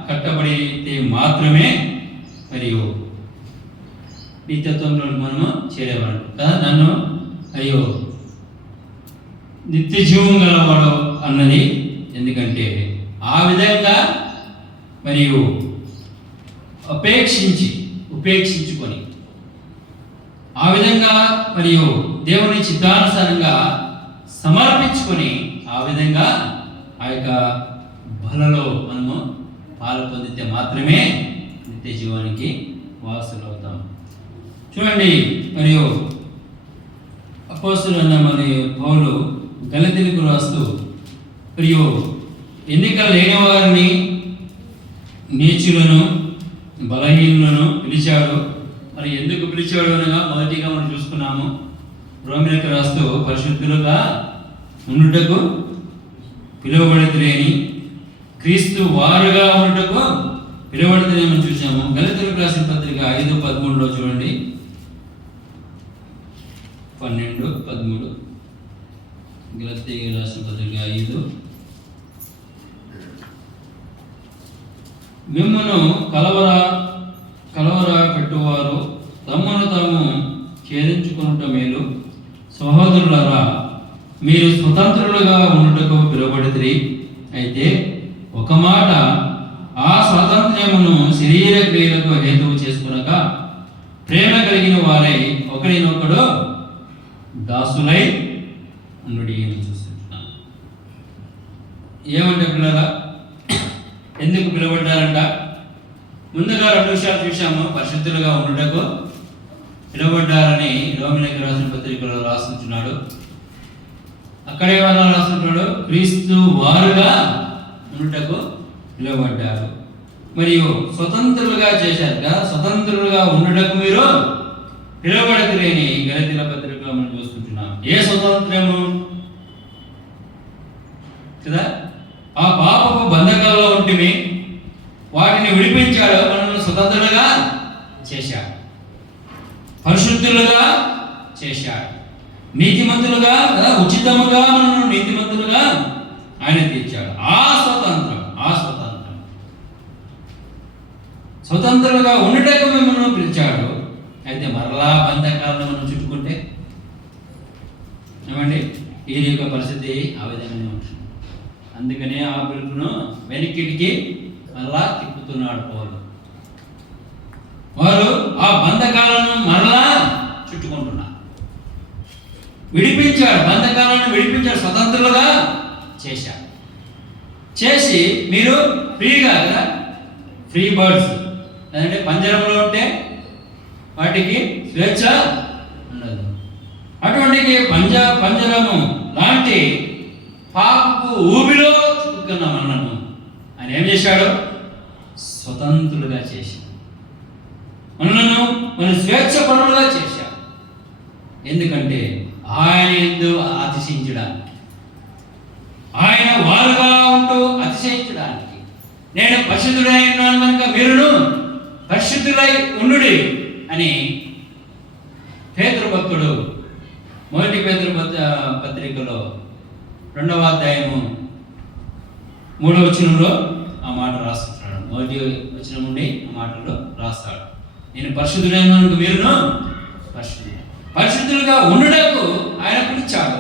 కట్టబడితే మాత్రమే మరియు నిత్యత్వంలో మనము చేరేవాడు కదా. నన్ను అయ్యో నిత్య జీవం గలవాడు అన్నది ఎందుకంటే ఆ విధంగా మరియు ఉపేక్షించుకొని ఆ విధంగా మరియు దేవుని చిత్తానుసారంగా సమర్పించుకొని ఆ విధంగా ఆ యొక్క బలలో మనము పాలు పొందితే మాత్రమే నిత్య జీవానికి వారసులు అవుతాం. చూడండి, మరియు అపోస్తలుడు అన్న మరియు పౌలు గలతీయులకు రాస్తూ మరియు ఎన్నిక లేని వారిని నీచులను బలహీనులను పిలిచాడు. మరి ఎందుకు పిలిచాడు అనగా మొదటిగా మనం చూసుకున్నాము. రోమీయులకు రాస్తూ పరిశుద్ధులుగా ఉండుటకు పిలువబడితేని క్రీస్తు వారుగా ఉండుటకు పిలువబడితేనే మనం చూసాము. గలతీయులకు రాసిన పత్రిక 5:13 చూడండి. 12:13 గలతీయులకు రాసిన పత్రిక 5. మిమ్మను కలవర పెట్టువారు తమను తాము ఛేదించుకొనుట మేలు. సహోదరులారా, మీరు స్వతంత్రులుగా ఉండుటకు పిలువబడితిరి. అయితే ఒక మాట, ఆ స్వాతంత్ర్యమును శరీర క్రియలకు హేతువు చేసుకునక ప్రేమ కలిగిన వారై ఒకరినొకడు దాసులై ఉండుడి అని చూస్తున్నాం. ఏమంటే పిల్లరా, ఎందుకు పిలువబడ్డారంట? ముందుగా 2 విషయాలు చూశాము. పరిశుద్ధులుగా ఉండుటకు పిలువబడ్డారని రోమీయులకు రాసిన పత్రికలో రాస్తున్నాడు. అక్కడే వాళ్ళు రాస్తున్నాడు, క్రీస్తు వారుగా ఉండుటకు పిలువబడ్డారు. మరియు స్వతంత్రులుగా చేశారు కదా. స్వతంత్రులుగా ఉండుటకు మీరు పిలువబడతలేని గలతీయుల పత్రికలో మనం చూస్తుంటున్నాం. ఏ స్వతంత్రము కదా? ఆ పాపపు బంధకాల్లో ఉంటిమి, వాటిని విడిపించాడు, మనల్ని స్వతంత్రులుగా చేశాడు, పరిశుద్ధులుగా చేశాడు, నీతిమంతులుగా ఉచితముగా మనల్ని నీతిమంతులుగా ఆయన తీర్చాడు. ఆ స్వతంత్రులుగా ఉండటకు మిమ్మల్ని పిలిచాడు. అయితే మరలా బంధకాలను మనం చుట్టుకుంటే ఏమండి ఈ యొక్క పరిస్థితి ఆ విధంగానే ఉంటుంది. అందుకనే ఆ పిలుపును వెనక్కిటికి మరలా తిప్పుతున్నాడు పౌలు. వారు ఆ బంధకాలను మరలా చుట్టుకుంటున్నారు. విడిపించాడు, బంధకాలను విడిపించాడు, స్వతంత్రులుగా చేశాడు. చేసి మీరు ఫ్రీగా కదా, ఫ్రీ బర్డ్స్ అంటే పంజరంలో ఉంటే వాటికి స్వేచ్ఛ ఉండదు. అటువంటి పంజరము లాంటి పాపపు ఊబిలో చిక్కుకున్న మనను ఆయన ఏం చేశాడు? స్వతంత్రులుగా చేశాడు. మనలను మన స్వేచ్ఛ పరులుగా చేశాడు. ఎందుకంటే ఆయన యందు అతిశయించడానికి, ఆయన వారుగా ఉంటూ అతిశయించడానికి. నేను పరిశుద్ధుడై ఉన్నాను కనుక మీరును పరిశుద్ధులై ఉండుడి అని పేతురు భక్తుడు మొదటి పేతురు పత్రికలో 2వ అధ్యాయము 3వ వచనంలో ఆ మాట రాస్తున్నాడు. మొదటి వచనం నుండి ఆ మాటలో రాస్తాడు, నేను పరిశుద్ధుడైన కనుక మీరును పరిశుద్ధులుగా ఉండుటకు ఆయన పిలిచాడు.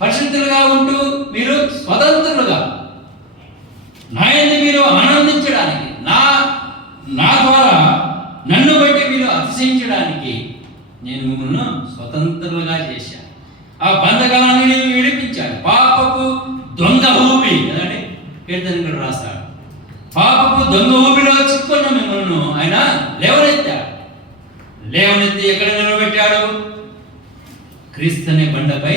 పరిశుద్ధులుగా ఉంటూ మీరు స్వతంత్రులుగా నాయన్ని మీరు ఆనందించడానికి, నా ద్వారా నన్ను బట్టి మీరు అతిశయించడానికి నేను మిమ్మల్ని స్వతంత్రులుగా చేశాను. ఆ బంధకాలను విడిపించాను. పాపపు దొంగ ఊపి కదండి, కీర్తనకుడు రాస్తాడు, పాపపు దొంగ ఊపిలో చిక్కున్న మిమ్మల్ని ఆయన లేవనెత్తాడు. లేవనెత్తి ఎక్కడ నిలబెట్టాడు? క్రీస్తు అనే బండపై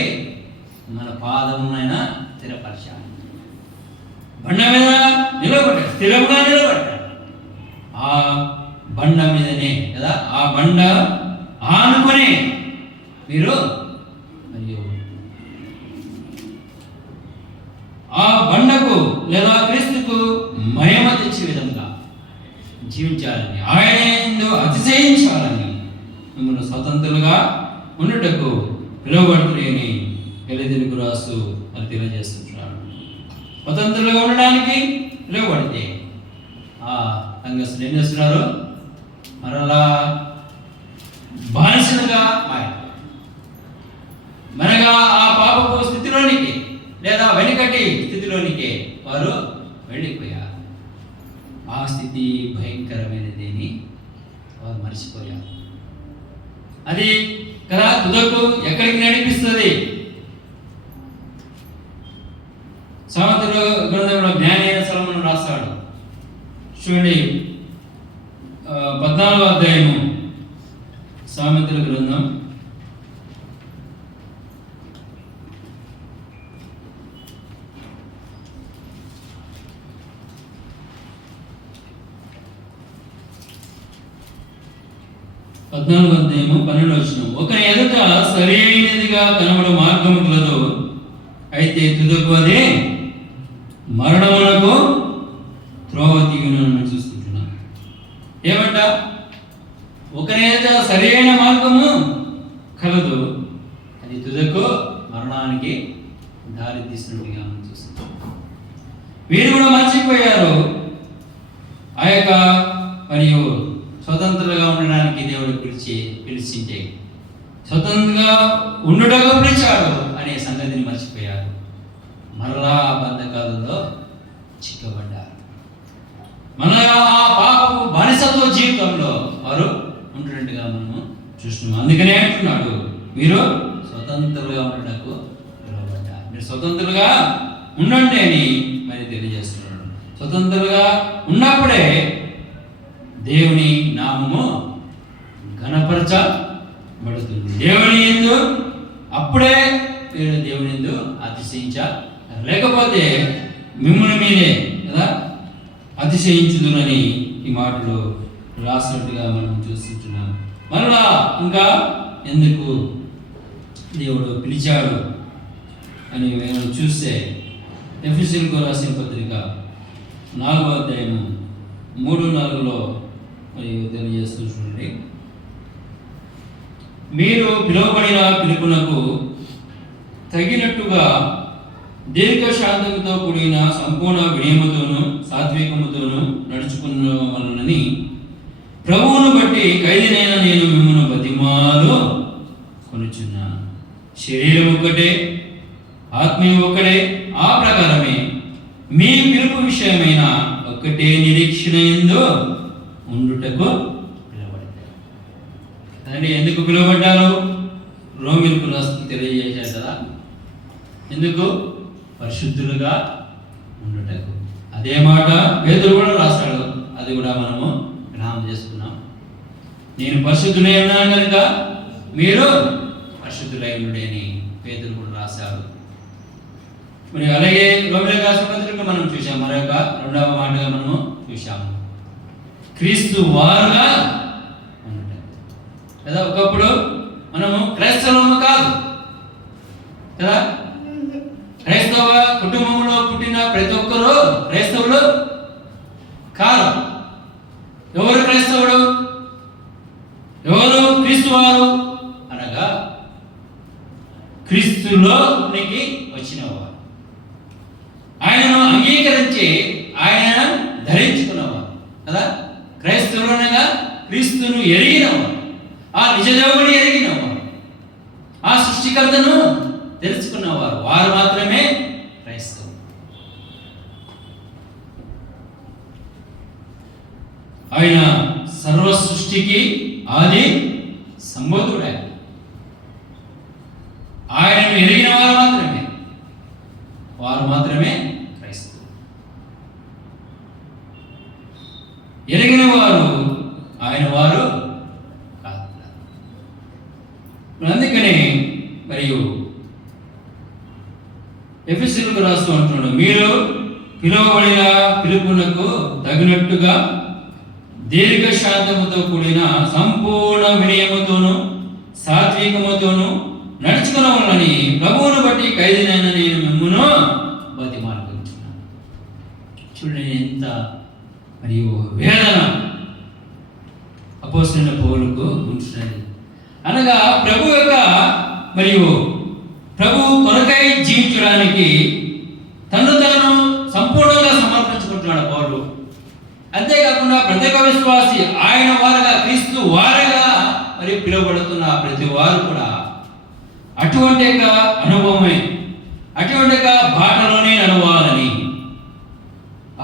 మన పాదమును ఆయన స్థిరపరిచాడు. బండ మీద నిలబడ్డాడు, స్థిరంగా నిలబడ్డాడు. ఆ బండ మీదనే కదా, ఆ బండ ఆనుకుని మీరు మరియు ఆ బండకు లేదా క్రీస్తుకు మహిమ తెచ్చే విధంగా జీవించాలని, ఆయన యందు అతిశయించాలని మిమ్మల్ని స్వతంత్రులుగా ఉండుటకు పిలువబడుతున్నాయని గలతీయులకు రాస్తూ అని తెలియజేస్తున్నాడు. స్వతంత్రులుగా ఉండడానికి పిలువబడితే ఆ సంఘస్థులు ఏం చేస్తున్నారు? మరలా బానిసలుగా మనగా ఆ పాపపు స్థితిలోనికి లేదా వెనుకటి స్థితిలోనికి వారు వెళ్ళిపోయారు. ఆ స్థితి భయంకరమైనదేని వారు మర్చిపోయారు. అది కదా తుదకు ఎక్కడికి నడిపిస్తుంది? సామెతల గ్రంథంలో జ్ఞానైన సొలొమోను రాస్తాడు చూడండి, 14వ అధ్యాయము సామెతల గ్రంథం 14వ అధ్యాయము 12వ వచనం. ఒకరి ఎదుట సరైనదిగా కనబడు మార్గము కలదు, అయితే తుదకు అదే మరణమునకు త్రోవ తీయును చూస్తుంటున్నాను. ఏమంట? ఒకరి ఎదుట సరైన మార్గము కలదు, అది తుదకు మరణానికి దారి తీసినట్టుగా మనం చూస్తున్నాం. వీరు కూడా మర్చిపోయారు ఆ యొక్క మరియు స్వతంత్రంగా ఉండడానికి దేవుడు పిలిచింటే స్వతంత్రంగా ఉండటకు పిలిచాడు అనే సంగతిని మర్చిపోయారు. మరలా బంధకాలలో చిక్కబడ్డారు. మరలా ఆ పాపపు బానిసత్వ జీవితంలో వారు ఉంటున్నట్టుగా మనము చూస్తున్నాం. అందుకనే అంటున్నాడు, మీరు స్వతంత్రంగా ఉండటకు పిలువబడ్డారు. మీరు స్వతంత్రంగా ఉండండి అని మరి తెలియజేస్తున్నాడు. స్వతంత్రంగా ఉన్నప్పుడే దేవుని నామము ఘనపరచబడుతుంది. దేవుని యందు అప్పుడే మీరు దేవుని యందు అతిశయించ, లేకపోతే మిమ్మల్ని మీరే కదా అతిశయించుదునని ఈ మాటలు రాసినట్టుగా మనం చూస్తున్నాం. మరలా ఇంకా ఎందుకు దేవుడు పిలిచాడు అని మనం చూస్తే ఎఫెసీయులకు రాసిన పత్రిక 4వ అధ్యాయము 3-4లో మరియు తెలియజేస్తూ చూడండి, మీరు పిలువబడిన పిలుపునకు తగినట్టుగా దీర్ఘశాంతంతో కూడిన సంపూర్ణ వినయముతోను సాత్వికముతోను నడుచుకున్న వలనని ప్రభువును బట్టి ఖైదీనైన నేను మిమ్మల్ని బతిమాలు కొనుచున్నాను. శరీరం ఒక్కటే, ఆత్మీయం ఒక్కడే, ఆ ప్రకారమే మీ పిలుపు విషయమైన ఒక్కటే నిరీక్షణ యందు ఉండుటకు పిలువబడ్డారు. అంటే ఎందుకు పిలువబడ్డారు? రోమిలకు రాస్తూ తెలియజేశారు కదా, ఎందుకు? పరిశుద్ధులుగా ఉండుటకు. అదే మాట పేతురు కూడా రాస్తాడు, అది కూడా మనము జ్ఞాపకం చేసుకున్నాం. నేను పరిశుద్ధులై ఉన్నాను కనుక మీరు పరిశుద్ధులై ఉండు అని పేతురు కూడా రాశాడు. మరి అలాగే రోమిలకు రాసిన పత్రిక మనం చూసాం, మరొక 2వ మాటగా మనము చూసాము, క్రీస్తు వారుగా ఉండటం కదా. ఒకప్పుడు మనము క్రైస్తవము కాదు కదా, క్రైస్తవ కుటుంబంలో పుట్టిన ప్రతి ఒక్కరూ క్రైస్తవులు కాదు. ఎవరు క్రైస్తవుడు? ఎవరు క్రీస్తు వారు అనగా క్రీస్తులోనికి వచ్చినవారు, ఆయనను అంగీకరించి ఆయన ధరించుకున్నవారు కదా. క్రైస్తవులు అనగా క్రీస్తును ఎరిగినవారు, ఆ నిజదేవుని ఎరిగినవారు, ఆ సృష్టికర్తను తెలుసుకున్నవారు, వారు మాత్రమే క్రైస్తవులు. ఆయన సర్వ సృష్టికి ఆది సంబోధుడే. ఆయనను ఎరిగిన వారు మాత్రమే క్రైస్తవులు. ఎరిగిన వారు ఆయన వారు కాదు. అందుకని మరియు ఎఫెసీయులకు రాస్తూ అంటున్నాడు, మీరు పిలువబడిన పిలుపునకు తగినట్టుగా దీర్ఘశాంతముతో కూడిన సంపూర్ణ వినయముతోను సాత్వికముతోను నడుచుకునవాలని ప్రభువును బట్టి ఖైదీనైన నేను మిమ్మును బతిమాలుకుంటున్నాను. చూడండి ఎంత మరియు వేదన అపోస్తలుడైన పౌలుకు ఉంటున్నది. అనగా ప్రభు యొక్క మరియు ప్రభు కొరకై జీవించడానికి తను సంపూర్ణంగా సమర్పించుకుంటున్నాడు పౌలు. అంతేకాకుండా ప్రతి ఒక్క విశ్వాసి ఆయన వారుగా క్రీస్తు వారుగా మరి పిలువబడుతున్న ప్రతి వారు కూడా అటువంటి అనుభవమే, అటువంటి బాటలోనే నడవాలని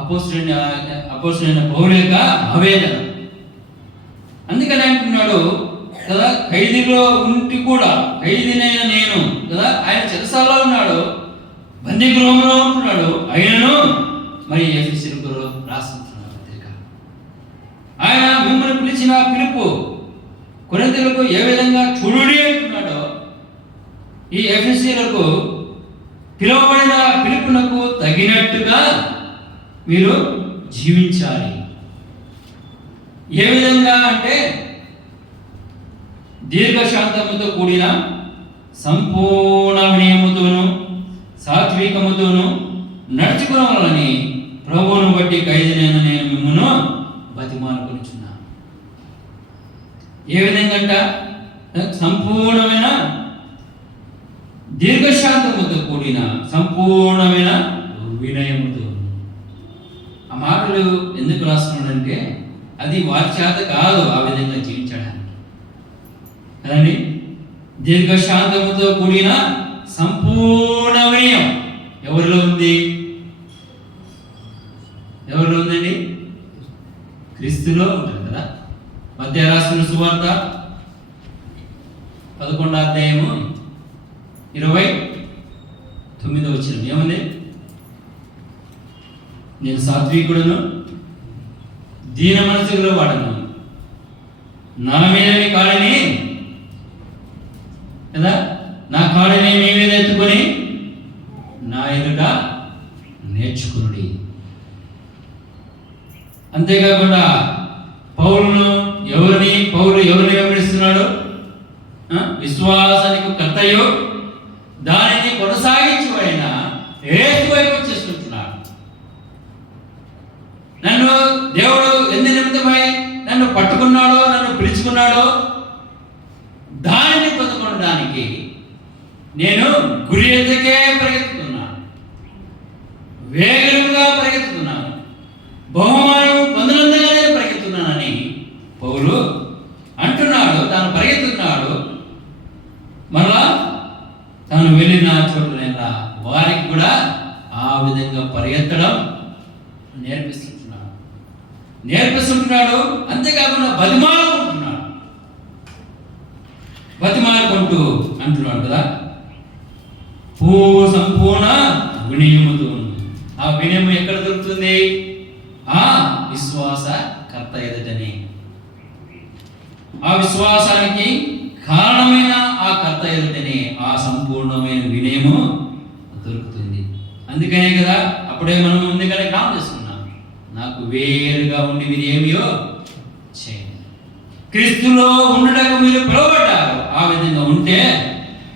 అపోస్తలుడైన పౌలు యొక్క ఆవేదన. అందుకని అంటున్నాడు కదా, ఖైదీలో ఉండి కూడా ఖైదీనైన నేను కదా, ఆయన చెరసాలలో ఉన్నాడు, బందీ గృహంలో ఉంటున్నాడు, ఆయనను మరి ఎఫెసీయులకు రాస్తున్నాడు పత్రిక. ఆయన మిమ్మల్ని పిలిచిన పిలుపు కొరింథీయులకు ఏ విధంగా చూడుడి అంటున్నాడో, ఈ ఎఫెసీయులకు పిలువబడిన పిలుపునకు తగినట్టుగా మీరు జీవించాలి. ఏ విధంగా అంటే దీర్ఘశాంతముతో కూడిన సంపూర్ణ వినయముతోను సాత్వికముతోను నడుచుకునవాలని ప్రభువును బట్టి ఖైదీనైన నేను మిమ్మును బతిమాలుకొనుచున్నాను. ఏ విధంగా సంపూర్ణమైన దీర్ఘశాంతముతో కూడిన సంపూర్ణమైన వినయముతో. ఆ మాటలు ఎందుకు రాస్తున్నాడంటే అది వారి చేత కాదు ఆ విధంగా జీవించడానికి కదండి. దీర్ఘశాంతముతో కూడిన సంపూర్ణ వినయం ఎవరిలో ఉంది? ఎవరిలో ఉందండి? క్రీస్తులో ఉంటుంది కదా. మత్తయి రాసిన సువార్త 11వ అధ్యాయము 29వ వచనం ఏముంది? నేను సాత్వికుడును దీన మనసు గల వాడను, నా మీద మీ కాడిని కదా, నా కాడిని మీ మీద ఎత్తుకొని నా ఎదుట నేర్చుకునుడి. అంతేకాకుండా పౌలు ఎవరిని వెంబడిస్తున్నాడు? విశ్వాసానికి కర్తయో దానిని కొనసాగించు అయిన యేసు వైపు చేసుకుంటున్నాడు. నన్ను దేవుడు ఎందు నిమిత్తమై నన్ను పట్టుకున్నాడో, నన్ను పిలుచుకున్నాడో దానిని పొందుకోవడానికి నేను గురి ఎద్దకే పరిగెత్తుతున్నాను, వేగంగా పరిగెత్తుతున్నాను, బహుమానం పొందనంతగానే పరిగెత్తున్నానని పౌలు అంటున్నాడు. తాను పరిగెత్తుతున్నాడు. మరలా తాను వెళ్ళిన చోట్ల వారికి కూడా ఆ విధంగా పరిగెత్తడం నేర్పిస్తుంటున్నాడు. అంతేకాకుండా బతిమాలుకుంటూ అంటున్నాడు కదా, సంపూర్ణ వినయముతో. ఆ వినయం ఎక్కడ దొరుకుతుంది? ఆ విశ్వాస కర్త ఎదుటనే. ఆ విశ్వాసానికి కారణమైన ఆ కర్త ఎదుటనే ఆ సంపూర్ణమైన వినయము దొరుకుతుంది. అందుకనే కదా అప్పుడే మనం ముందుగానే జ్ఞాపకం చేసుకున్నాం, నాకు వేరుగా ఉండి మీరు ఏమియో చేయండి. క్రీస్తులో ఉండటకు మీరు పిలువబడ్డారు. ఆ విధంగా ఉంటే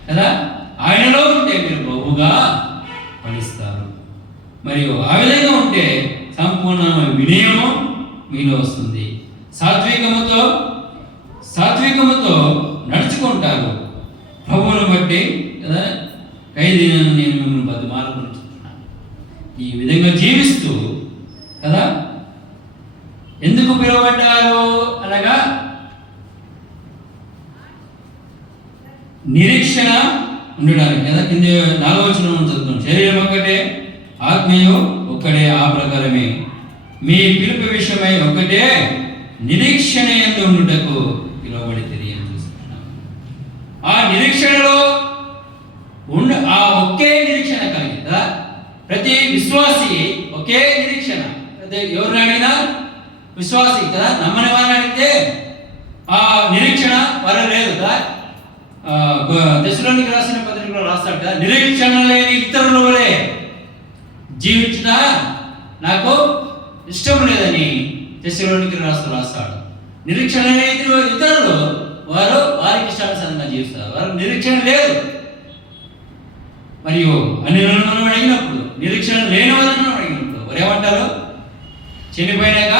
కదా, ఆయనలో ఉంటే మీరు బహుగా ఫలిస్తారు. మరియు ఆ విధంగా ఉంటే సంపూర్ణమైన వినయము మీలో వస్తుంది. సాత్వికముతో నడుచుకుంటారు. ప్రభువును బట్టి కదా ఖైదీనైన నేను మిమ్మల్ని బతిమాలుకొనుచున్నాను. ఈ విధంగా జీవిస్తూ కదా ఎందుకు పిలువబడ్డారు అనగా నిరీక్షణ ఉండడానికి కదా. కింద 4వ వచనం చదువుతాం. శరీరం ఒక్కటే, ఆత్మీయం ఒక్కడే, ఆ ప్రకారమే మీ పిలుపు విషయమై ఒక్కటే నిరీక్షణ యందు ఉండుటకు పిలువబడి తెలియని చూస్తున్నాం. ఆ నిరీక్షణలో ఆ ఒకే నిరీక్షణ కలిగి కదా ప్రతి విశ్వాసి ఒకే నిరీక్షణ. అదే ఎవరిని అడిగినా విశ్వాసి కదా. నమ్మని వారిని అడిగితే ఆ నిరీక్షణ వారు లేదు కదా. దశలోనికి రాసిన పత్రికలో రాస్తాడు కదా, నిరీక్షణ లేని ఇతరుల వలె జీవించిన నాకు ఇష్టం లేదని దశలోనికి రాస్తాడు. నిరీక్షణ లేని ఇతరులు వారు వారికి ఇష్టానుసారంగా జీవిస్తారు. వారు నిరీక్షణ లేదు. మరియు అన్ని మనం అడిగినప్పుడు, నిరీక్షణ లేని వాళ్ళని మనం అడిగినప్పుడు వారు ఏమంటారు? చనిపోయినాక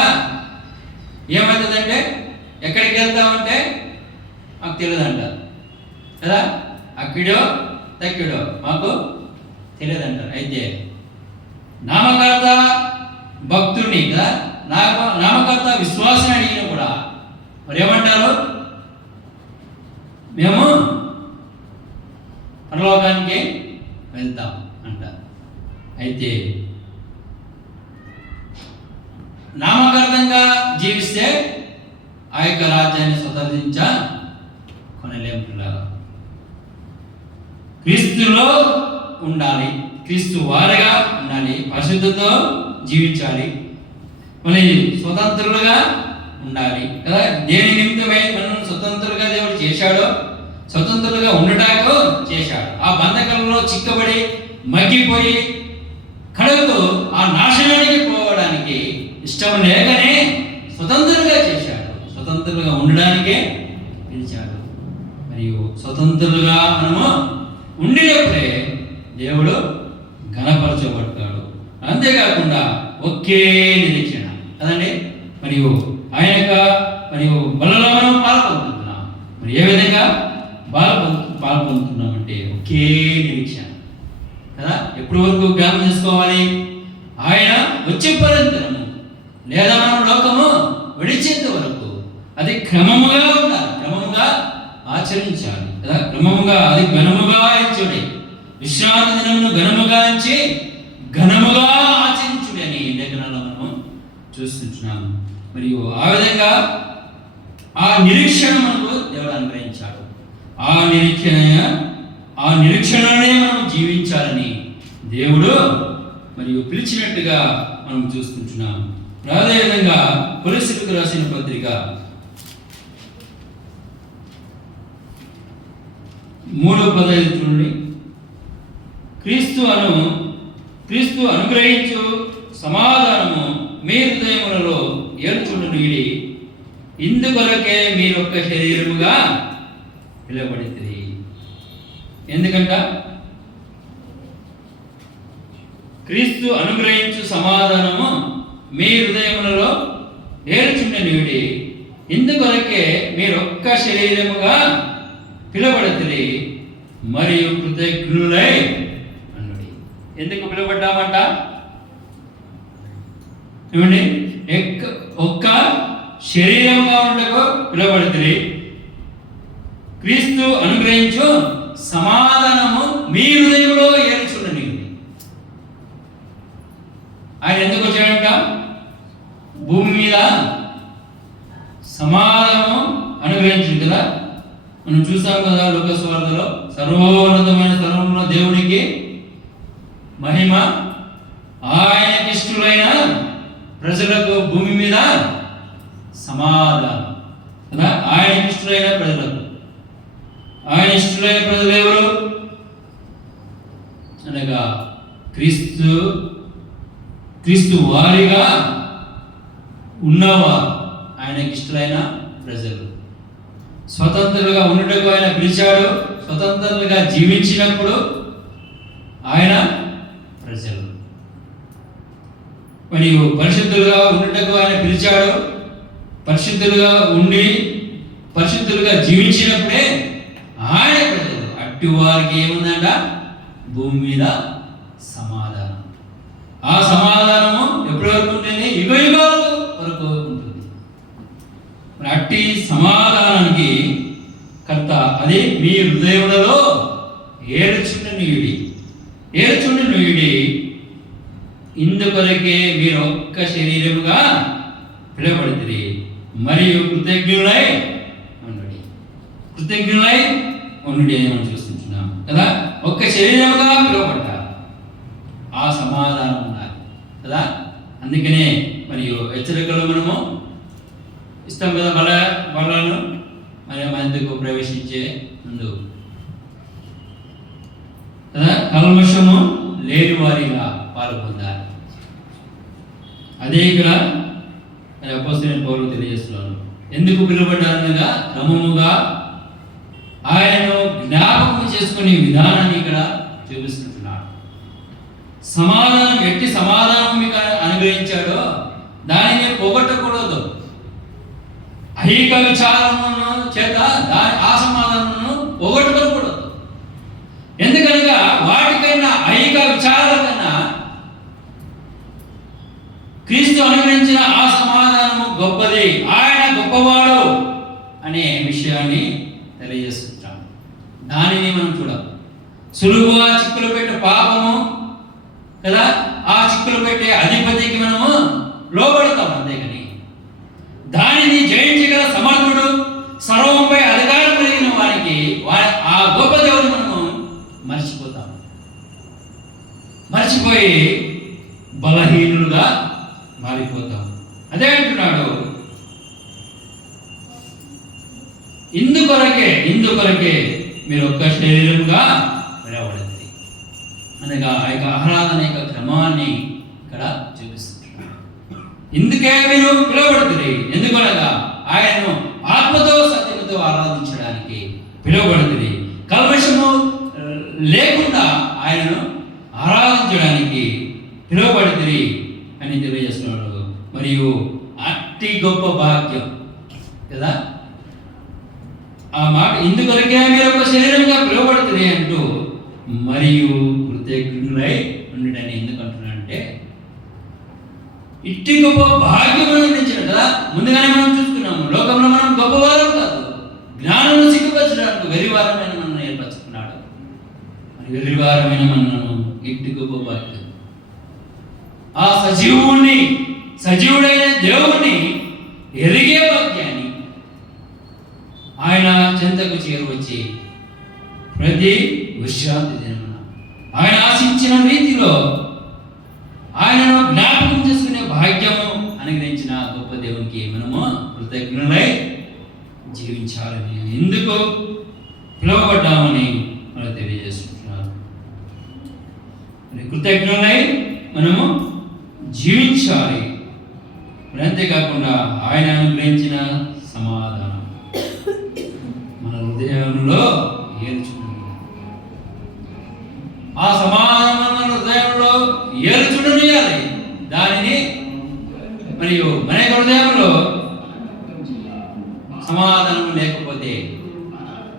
ఏమవుతుందంటే ఎక్కడికి వెళ్తామంటే మాకు తెలియదంటారు కదా. అక్కడో తక్కిడో మాకు తెలియదంటారు. అయితే నామకర్త భక్తుడిని కదా, నామకర్త విశ్వాసం అడిగిన కూడా మరి ఏమంటారు? మేము పరలోకానికి వెళ్తాం అంటారు. అయితే నామకర్తంగా జీవిస్తే ఆ యొక్క రాజ్యాన్ని కొనలేం పిల్లలు. క్రీస్తులో ఉండాలి, క్రీస్తు వారిగా ఉండాలి, పరిశుద్ధతో జీవించాలి, మళ్ళీ స్వతంత్రులుగా ఉండాలి కదా. దేని నిమిత్తమై మనం స్వతంత్రులుగా దేవుడు చేశాడో స్వతంత్రులుగా ఉండటానికి చేశాడు. ఆ బంధకంలో చిక్కబడి మగ్గిపోయి కడుగుతూ ఆ నాశనానికి పోవడానికి ఇష్టం లేకనే స్వతంత్రులుగా చేశాడు. స్వతంత్రులుగా ఉండడానికే పిలిచాడు. మరియు స్వతంత్రులుగా మనము ఉండినప్పుడే దేవుడు ఘనపరచబడతాడు. అంతేకాకుండా ఒకే నిరీక్షణ కదండి. మరియు ఆయన మరియు బలలో మనం పాల్పొందుతున్నాం. మరి ఏ విధంగా పాల్పొందుతున్నామంటే ఒకే నిరీక్షణ కదా. ఎప్పటి వరకు జ్ఞాపకం చేసుకోవాలి? ఆయన వచ్చే పర్యంతరము లేదా మనం లోకము విడిచేంత వరకు అది క్రమముగా ఉండాలి, క్రమముగా ఆచరించాలి కదా. క్రమముగా అది ఘనముగా ఎంచుడి, విశ్రాంతి దినమును ఘనముగా ఎంచి ఘనముగా ఆచరించుడి అని లేఖనాల్లో మనం చూస్తున్నాము. మరియు ఆ విధంగా ఆ నిరీక్షణ మనకు దేవుడు అనుగ్రహించాడు. ఆ నిరీక్షణనే మనం జీవించాలని దేవుడు మరియు పిలిచినట్టుగా మనం చూస్తుంటున్నాం. అదేవిధంగా కొలస్సీలకు రాసిన పత్రిక 3:15 చూడండి. క్రీస్తు అనుగ్రహించు సమాధానము మీ హృదయములలో ఏర్చుండునీడి, ఇందుకొరకే మీరొక్క శరీరముగా పిలువబడితిరి. ఎందుకంట క్రీస్తు అనుగ్రహించు సమాధానము మీ హృదయములలో ఏర్చుండునీడి, ఇందుకొరకే మీరొక్క శరీరముగా పిలువబడితిరి మరియు కృతజ్ఞులై అన్నది. ఎందుకు పిలువబడ్డామంట? ఏమండి, ఒక్క శరీరంగా ఉండకు పిలువబడితిరి. క్రీస్తు అనుగ్రహించు సమాధానము మీ హృదయంలో ఏర్చుండని. ఆయన ఎందుకు వచ్చాడంట? భూమి మీద సమాధానం అనుగ్రహించింది కదా. మనం చూసాం కదా లూకా సువార్తలో, సర్వోన్నతమైన స్థలంలో దేవునికి మహిమ, ఆయనకి ఇష్టలైన ప్రజలకు భూమి మీద సమాధానం కదా. ఆయనకి ఇష్టలైన ప్రజలకు, ఆయన ఇష్టలైన ప్రజలు ఎవరు అనగా క్రీస్తు వారిగా ఉన్నవారు ఆయనకి ఇష్టలైన ప్రజలు. స్వతంత్రులుగా ఉండటకు ఆయన పిలిచాడు. స్వతంత్రులుగా జీవించినప్పుడు ఆయన ప్రజలు. మరియు పరిశుద్ధులుగా ఉండటకు ఆయన పిలిచాడు. పరిశుద్ధులుగా ఉండి పరిశుద్ధులుగా జీవించినప్పుడే ఆయన ప్రజలు. అట్టి వారికి ఏముందంట? భూమి మీద సమాధానం. ఆ సమాధానము ఎప్పటి వరకు ఉంటుంది? యుగయుగాల వరకు ఉంటుంది. మరి అట్టి సమాధానానికి కర్త అది మీ హృదయములలో ఏర్చుండునీయుడి, ఇందుకొరకే మీరు ఒక్క శరీరముగా పిలువబడితిరి మరియు కృతజ్ఞులై ఉండుడి అని మనం చూస్తున్నాం కదా. ఒక్క శరీరముగా పిలువబడ్డారు. ఆ సమాధానం ఉండాలి కదా. అందుకనే మరియు హెచ్చరికలు మనము ఇస్తాం కదా బలను మరి మందుకు ప్రవేశించే ముందు కదా కల్మషము లేని వారిగా పాల్గొందాలి. అదే ఇక్కడ అపోస్తలుడైన పౌలు తెలియజేస్తున్నాను. ఎందుకు పిలువబడ్డారనగా క్రమముగా ఆయనను జ్ఞాపకం చేసుకునే విధానాన్ని ఇక్కడ చూపిస్తున్నాడు. సమాధానం ఎట్టి సమాధానం మీకు అనుగ్రహించాడో దానిని పోగొట్టకూడదు. ఐహిక విచారమును చేత ఆ సమాధానమును పోగొట్టుకోకూడదు. ఎందుకనగా వాటికైనా ఐహిక విచారాల కన్నా క్రీస్తు అనుగ్రహించిన ఆ సమాధానము గొప్పది, ఆయన గొప్పవాడు అనే విషయాన్ని తెలియజేస్తున్నాం. దానిని మనం చూడాలి. సులువుగా చిక్కులు పెట్టే పాపము కదా, ఆ చిక్కులు పెట్టే అధిపతికి మనము లోబడతాం. అంతేగాని దానిని జయించగల సమర్థుడు, సర్వంపై అధికారం కలిగిన వారికి ఆ గొప్ప దేవుడు మనము మర్చిపోతాం. మర్చిపోయి బలహీనులుగా మారిపోతాం. అదే అంటున్నాడు, ఇందుకొరకే మీరు ఒక్క శరీరముగా పిలవబడింది అనగా ఆ యొక్క ఆరాధన యొక్క క్రమాన్ని ఇక్కడ చూపిస్తున్నాడు. ఇందుకే మీరు పిలువబడుతుంది. ఎందుకనగా ఆయనను ఆత్మతో సత్యముతో ఆరాధించడానికి పిలువబడుతుంది. కల్మషము లేకుండా ఆయనను ఆరాధించడానికి పిలువబడుతుంది అని తెలియజేస్తున్నాడు. మరియు అతి గొప్ప భాగ్యం కదా ఆ మాట. ఇందుకొరకే మీరు ఒక శరీరంగా పిలువబడుతుంది అంటూ మరియు కృతజ్ఞులై ఉండడని ఎందుకు అంటున్నాడంటే ఇట్టి గొప్ప భాగ్యం అందించిన కదా. ముందుగానే మనం చూసుకున్నాము, లోకంలో మనం గొప్పవారం కాదు, జ్ఞానం సిగ్గుపరచడానికి వెరివారమైన మనల్ని ఏర్పరచుకున్నాడు. మరి వెరివారమైన మనను ఇట్టి గొప్ప భాగ్యం, ఆ సజీవుడైన దేవుణ్ణి ఎరిగే భాగ్యాన్ని ఆయన చెంతకు చేరువచ్చి ప్రతి విశ్రాంతి దినమున ఆయన ఆశించిన రీతిలో ఆయనను జ్ఞాపకం చేసుకునే భాగ్యము అనుగ్రహించిన గొప్ప దేవునికి మనము కృతజ్ఞులై జీవించాలని, ఎందుకు పిలువబడ్డామని మనకు తెలియజేస్తున్నారు. కృతజ్ఞులై మనము జీవించాలి. అంతేకాకుండా ఆయన అనుగ్రహించిన సమాధానం మన హృదయంలో ఏర్చుంటుంది. ఆ సమాధానం మన హృదయంలో ఏర్చుండనియాలి. దానిని మరియు మన హృదయంలో సమాధానం లేకపోతే,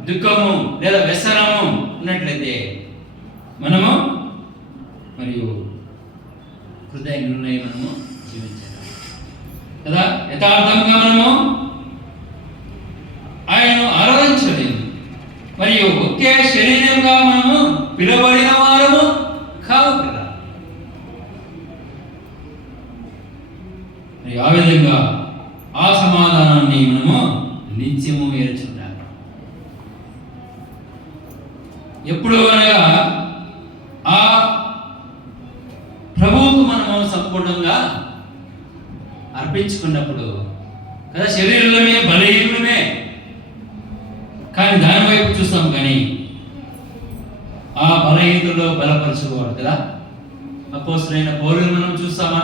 దుఃఖము లేదా వ్యసనము ఉన్నట్లయితే మనము మరియు కృతజ్ఞులై మనము జీవించాలి కదా. యథార్థంగా మనము ఆయనను ఆరాధించలేము. మరియు ఒకే శరీరంగా మనము పిలువబడిన వారము కావు కదా. మరి ఆ విధంగా ఆ సమాధానాన్ని మనము నిత్యము ఏర్చుంటాము. ఎప్పుడు అనగా ఆ ప్రభువుకు మనము సంపూర్ణంగా అర్పించుకున్నప్పుడు కదా. శరీరంలోనే బలహీనమే కానీ దాని వైపు చూస్తాం, కానీ ఆ బలహీనతలో బలపరచుకోవాలి కదా. అపోస్తలుడైన పౌలుని మనం చూస్తామా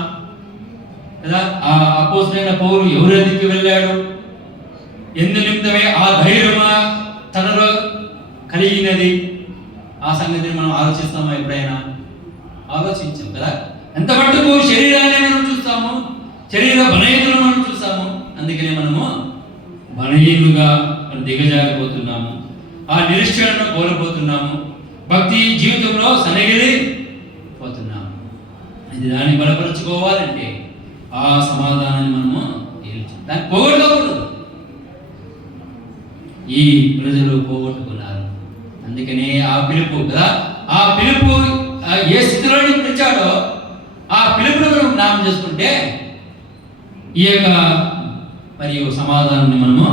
కదా. ఆ అపోస్తలుడైన పౌలు ఎవరి దగ్గరికి వెళ్ళాడు, ఎందు నిమిత్తమే ఆ ధైర్యమా తనలో కలిగినది, ఆ సంగతిని మనం ఆలోచిస్తామా? ఎప్పుడైనా ఆలోచించాం కదా. ఎంత మట్టుకు శరీరాన్ని మనం చూస్తాము, శరీర బలహీనతను మనం చూస్తాము. అందుకనే మనము బలహీనులుగా దిగజారిపోతున్నాము, ఆ నిరీక్షణను కోల్పోతున్నాము, భక్తి జీవితంలో సనగిలి పోతున్నాము. ఇది దాన్ని బలపరుచుకోవాలంటే ఆ సమాధానాన్ని మనము దాన్ని పోగొట్టుకోకూడదు. ఈ ప్రజలు పోగొట్టుకున్నారు. అందుకనే ఆ పిలుపు కదా, ఆ పిలుపు ఏ స్థితిలో పిలిచాడో ఆ పిలుపును మనం జ్ఞాపకం చేసుకుంటే ఈ యొక్క మరియు సమాధానాన్ని మనము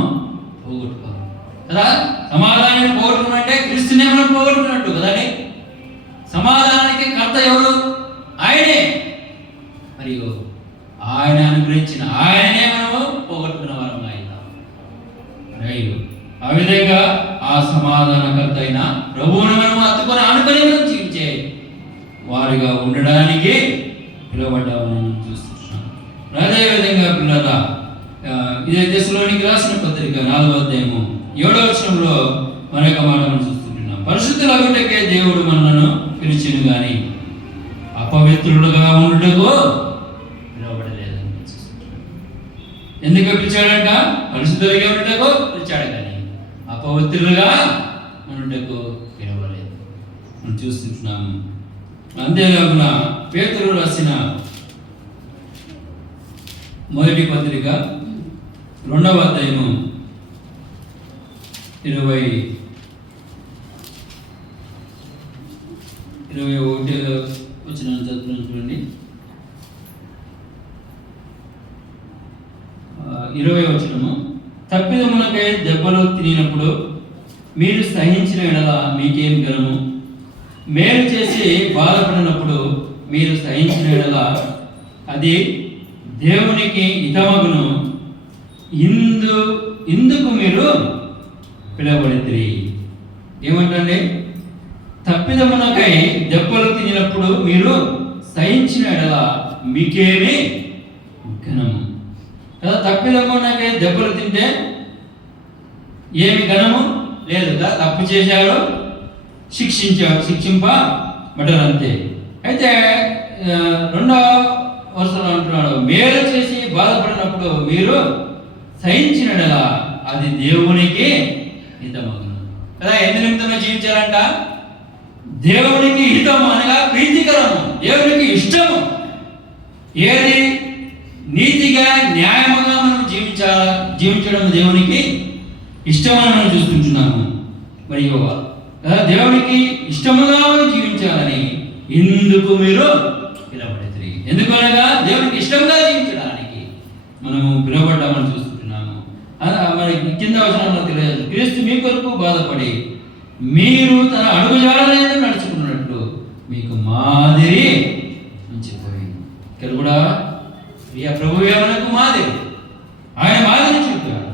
పోగొట్టుకోవాలి కదా. సమాధానాన్ని పోగొట్టుకున్నట్టే క్రీస్తునే మనం పోగొట్టుకున్నట్టు కదండి. సమాధానానికి కర్త ఎవరు? ఆయనే. మరియు ఆయన అనుగ్రహించిన ఆయననే మనము పోగొట్టుకున్న వారం అయినాం. రైలు ఆ విధంగా ఆ సమాధానకర్త అయిన ప్రభువును మనం హత్తుకొని ఆనుకొని మనం జీవించే వారిగా ఉండడానికి పిలువబడ్డామని చూస్తున్నాం. అదేవిధంగా పిల్లల ఇదే దశలోనికి రాసిన పత్రిక 4వ అధ్యాయము 7వ వచనంలో మరొక మాట మనం చూస్తుంటున్నాం. పరిశుద్ధులగుటకే దేవుడు మనలను పిలిచెను గాని అపవిత్రులుగా ఉండుటకు పిలువబడలేదని చూస్తుంటున్నాం. ఎందుకు పిలిచాడంట? పరిశుద్ధులుగా ఉండుటకు పిలిచాడు కానీ అపవిత్రులుగా ఉండుటకు పిలవలేదు మనం చూస్తుంటున్నాము. అంతేకాకుండా పేతురు రాసిన మొదటి పత్రిక 2వ అధ్యాయము 21 వచ్చిన చదువుతున్నాను చూడండి. 20వ వచనము, తప్పిదమునకై దెబ్బలు తినినప్పుడు మీరు సహించిన ఎడల మీకేం గలము? మేలు చేసి బాధపడినప్పుడు మీరు సహించిన ఎడల అది దేవునికి హితమగును. ఇందుకు మీరు పిలువబడితిరి. ఏమంటండి? తప్పిదమునకై దెబ్బలు తినినప్పుడు మీరు సహించిన ఎడల మీకేమి ఘనము కదా. తప్పిదమునకై దెబ్బలు తింటే ఏమి ఘనము లేదు కదా. తప్పు చేశారు, శిక్షింపబడ్డారు అంతే. అయితే 2వ వరుసలో అంటున్నాడు, మేలు చేసి బాధపడినప్పుడు మీరు సహించిన అది దేవునికి హితమగును కదా. ఎందు నిమిత్తమే జీవించాలంట? దేవునికి హితము అనగా ప్రీతికరము, దేవునికి ఇష్టము. ఏది నీతిగా న్యాయముగా మనం జీవించడం దేవునికి ఇష్టమని మనం చూస్తుంటున్నాము. మరియు దేవునికి ఇష్టముగా మనం జీవించాలని ఇందుకు మీరు పిలువబడితిరి. ఎందుకనగా దేవునికి ఇష్టంగా జీవించడానికి మనము పిలువబడ్డామని చూస్తుంటున్నాము. మనకి కింద వచనంలో తెలియదు, క్రీస్తు మీ కొరకు బాధపడి మీరు తన అడుగుజాడలను నడుచుకున్నట్లు మీకు మాదిరి ఉంచిపోయింది. ఇక్కడ కూడా ప్రియ ప్రభువే మనకు మాదిరి. ఆయన మాదిరి చూపాడు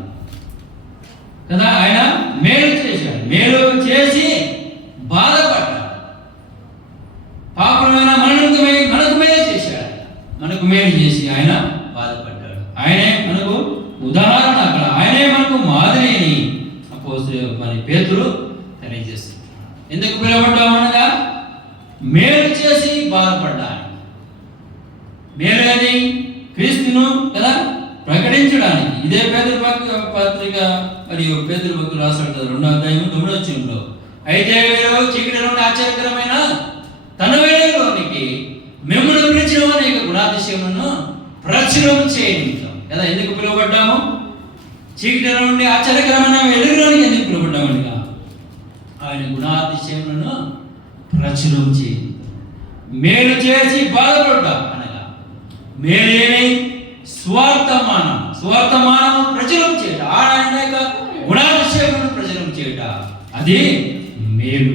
కదా. ఆయన మేలు చేశాడు, మేలు చేసి బాధపడ్డాడు. పాపమైన మనకు మేలు చేశాడు, మనకు మేలు చేసి ఆయన బాధపడ్డాడు. ఆయనే మనకు ఉదాహరణ, అక్కడ ఆయనే మనకు మాదిరి అని మరి పేతురు తెలియజేస్తున్నాడు. ఎందుకు పిలువబడ్డామనగా మేలు చేసి బాధపడ్డాడు. మేలు క్రీస్తును కదా ప్రకటించడానికి. ఇదే పేతురు పత్రిక మరియు పేతురు భక్తులు రాశాడు 2వ అధ్యాయం 9వ వచనంలో, అయితే వీరు చీకటి నుండి ఆశ్చర్యకరమైన తన వేళలోనికి మిమ్మల్ని పిలిచిన అనేక గుణాతిశయములను ప్రచురం చేయనిస్తాం కదా. ఎందుకు పిలువబడ్డాము? చీకటి నుండి ఆశ్చర్యకరమైన వెలుగులోనికి ఎందుకు పిలువబడ్డామనిగా ఆయన గుణాతిశయములను ప్రచురం చేయండి. మేలు చేసి బాధపడ్డాం అనగా మేలేని స్వార్థమానం ప్రచురం చేయట, ఆయన యొక్క గుణాతిశయములను ప్రచురం చేయట, అది మేలు.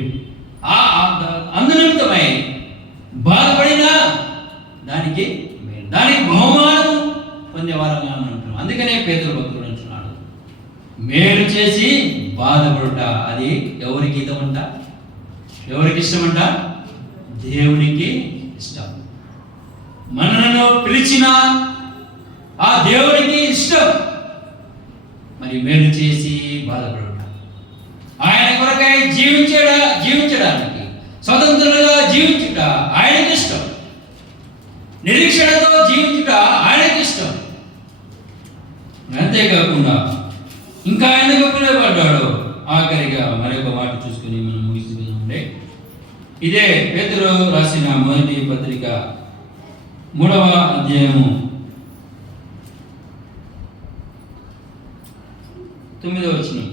అందునిమిత్తమై బాధపడినా దానికి మేలు, దానికి బహుమానం పొందేవారంగా అంటున్నాం. అందుకనే పేతురు భక్తుడు అంటున్నాడు, మేలు చేసి బాధపడుట అది ఎవరికి హితమంట? ఎవరికి ఇష్టమంట? దేవునికి ఇష్టం. మనను పిలిచిన ఆ దేవునికి ఇష్టం మరి మేలు చేసి బాధపడుట, ఆయన కొరకై జీవించడానికి, స్వతంత్రులుగా జీవించుట ఆయనకి ఇష్టం. నిరీక్షణతో జీవించుట ఆయనకి ఇష్టం. అంతేకాకుండా ఇంకా ఆయనకు పిలువబడ్డాడు. ఆఖరిగా మరొక మాట చూసుకుని మనం ముగిస్తుండే, ఇదే పేతురు రాసిన మొదటి పత్రిక 3వ అధ్యాయము 9వ వచనం,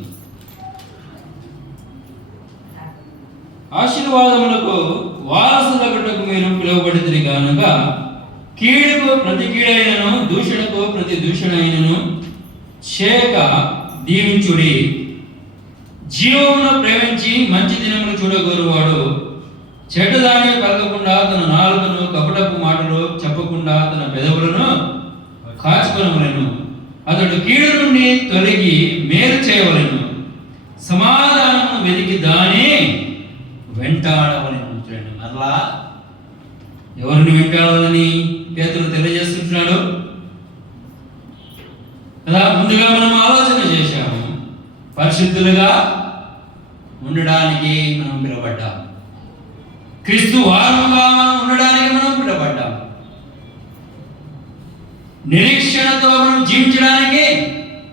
ఆశీర్వాదములకు వారసులగుటకు మీరు పిలువబడితిరి కనుక కీడుకు ప్రతి కీడైనను దూషణకు ప్రతి దూషణైనను చేయక దీవించుడి. జీవమును ప్రేమించి మంచి దినములు చూడగోరువాడు చెడ్డదాన్ని పలకకుండా తన నాలుకను కపటపు మాటలు చెప్పకుండా తన పెదవులను కాచుకొనవలెను. అతడు కీడు నుండి తొలగి మేలు చేయవలెను. సమాధానమును వెతికి దాని వెంటాడవలెను. చూడండి, మరలా ఎవరిని వెంటాడాలని పేతురు తెలియజేస్తున్నాడు కదా. ముందుగా మనం ఆలోచన చేశాము, పరిశుద్ధులుగా ఉండడానికి మనం పిలువబడ్డాం. క్రీస్తు వారముగా మనం ఉండడానికి మనం పిలువబడ్డాం. నిరీక్షణతో మనం జీవించడానికి